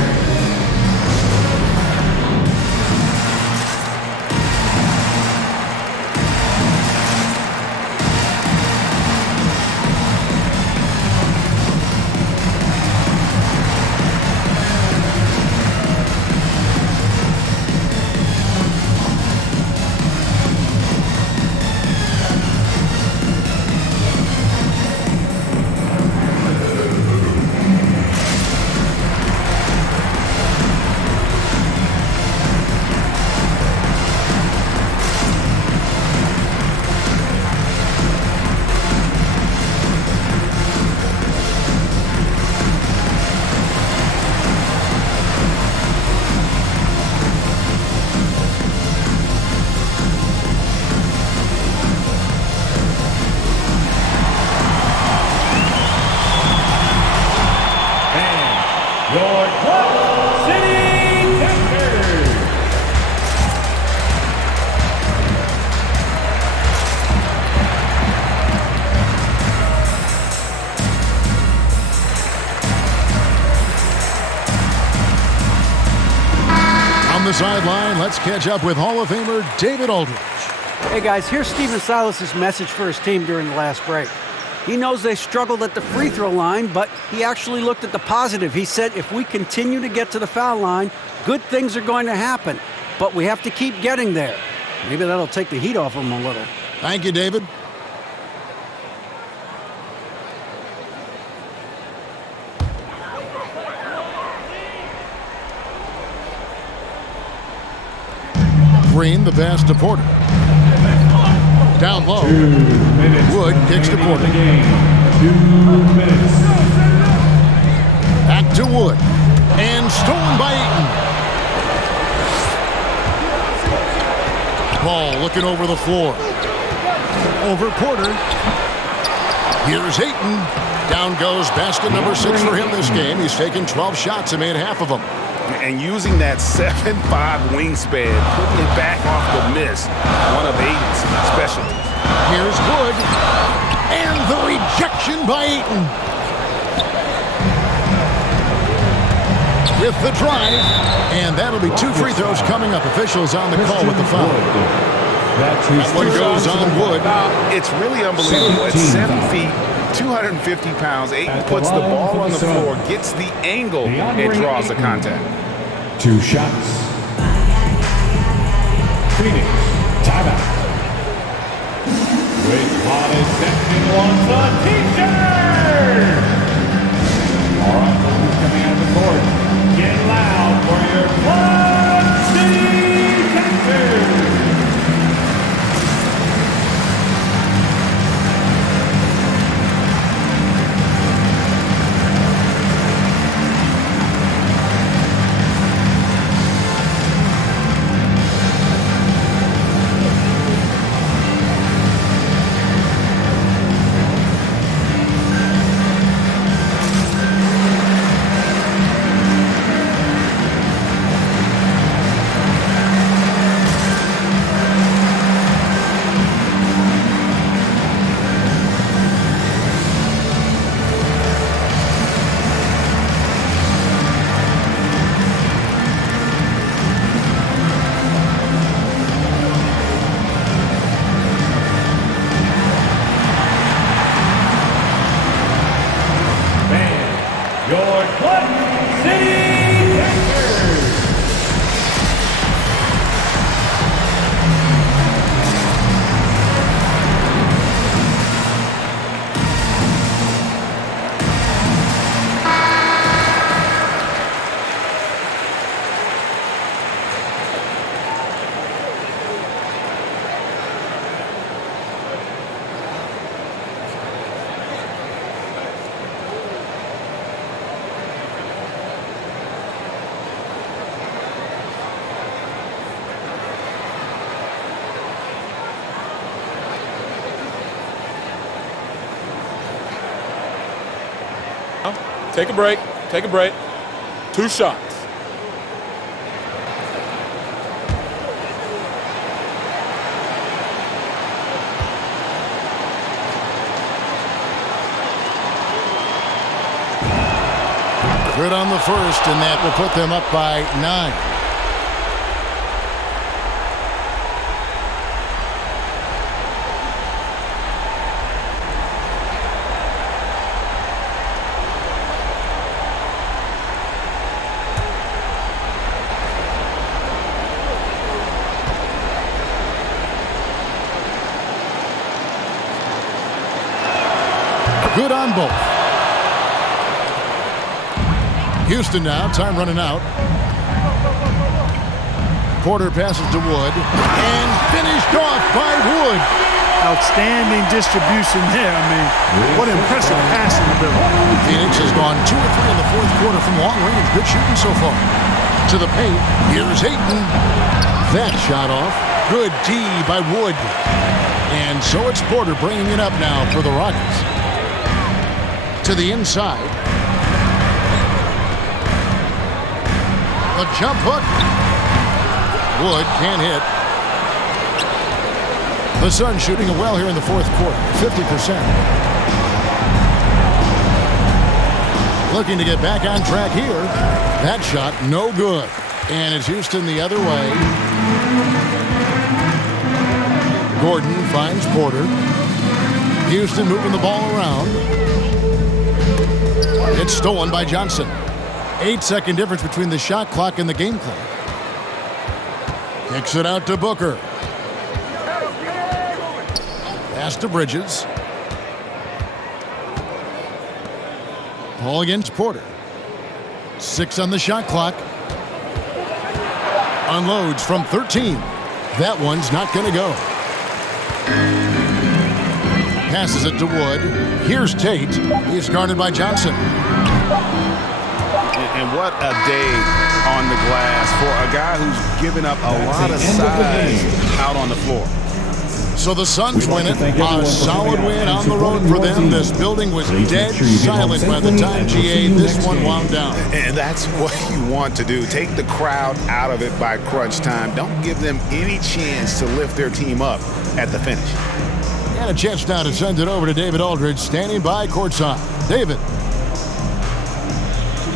Your Club City Denver. On the sideline, let's catch up with Hall of Famer David Aldridge. Hey guys, here's Stephen Silas's message for his team during the last break. He knows they struggled at the free throw line, but he actually looked at the positive. He said, if we continue to get to the foul line, good things are going to happen, but we have to keep getting there. Maybe that'll take the heat off them a little. Thank you, David. Green, the pass to Porter. Down low. 2 minutes. Wood kicks to Porter. 2 minutes. Back to Wood. And stolen by Ayton. Paul looking over the floor. Over Porter. Here's Ayton. Down goes basket number 6 for him this game. He's taken 12 shots and made half of them. And using that 7'5" wingspan, putting it back off the miss, one of Ayton's specialties. Here's Wood, and the rejection by Ayton. With the drive, and that'll be 2 free throws coming up. Officials on the call with the foul. That one goes on Wood. It's really unbelievable. At 7 feet, 250 pounds, Ayton puts the ball on the floor, gets the angle, and draws the contact. 2 shots. Phoenix, timeout. With hottest section wants a t-shirt. All right, who's coming out of the court? Get loud for your Club City Denver. Take a break. Take a break. 2 shots. Good on the first, and that will put them up by 9. Good on both. Houston now, time running out. Porter passes to Wood, and finished off by Wood. Outstanding distribution there. I mean, what impressive passing ability. Phoenix has gone 2 of 3 in the fourth quarter from long range. Good shooting so far. To the paint, here's Ayton. That shot off. Good D by Wood. And so it's Porter bringing it up now for the Rockets. To the inside. A jump hook. Wood can't hit. The Suns shooting it well here in the fourth quarter, 50%. Looking to get back on track here. That shot, no good. And it's Houston the other way. Gordon finds Porter. Houston moving the ball around. It's stolen by Johnson. 8-second difference between the shot clock and the game clock. Kicks it out to Booker. Pass to Bridges. Ball against Porter. 6 on the shot clock. Unloads from 13. That one's not going to go. Passes it to Wood. Here's Tate. He's guarded by Johnson. And what a day on the glass for a guy who's given up a lot of size out on the floor. So the Suns win it. A solid win on the road for them. This building was dead silent by the time GA this one wound down. And that's what you want to do. Take the crowd out of it by crunch time. Don't give them any chance to lift their team up at the finish. And a chance now to send it over to David Aldridge, standing by courtside. David.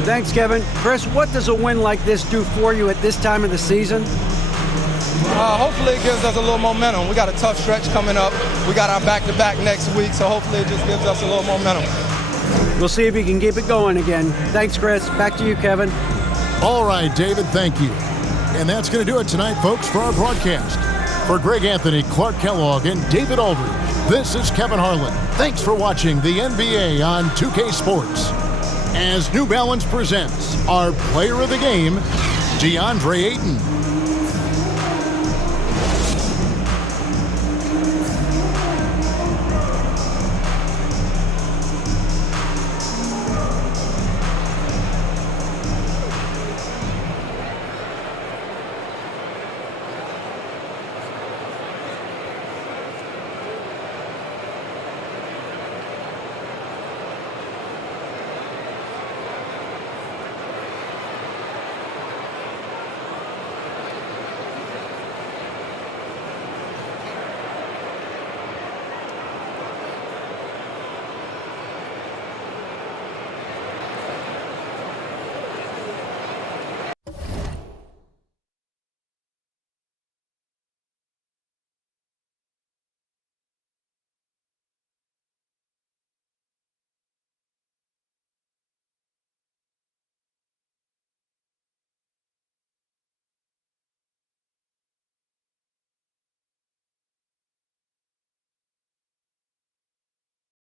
Thanks, Kevin. Chris, what does a win like this do for you at this time of the season? Hopefully it gives us a little momentum. We got a tough stretch coming up. We got our back-to-back next week, so hopefully it just gives us a little momentum. We'll see if he can keep it going again. Thanks, Chris. Back to you, Kevin. All right, David, thank you. And that's going to do it tonight, folks, for our broadcast. For Greg Anthony, Clark Kellogg, and David Aldridge, this is Kevin Harlan. Thanks for watching the NBA on 2K Sports. As New Balance presents our player of the game, DeAndre Ayton.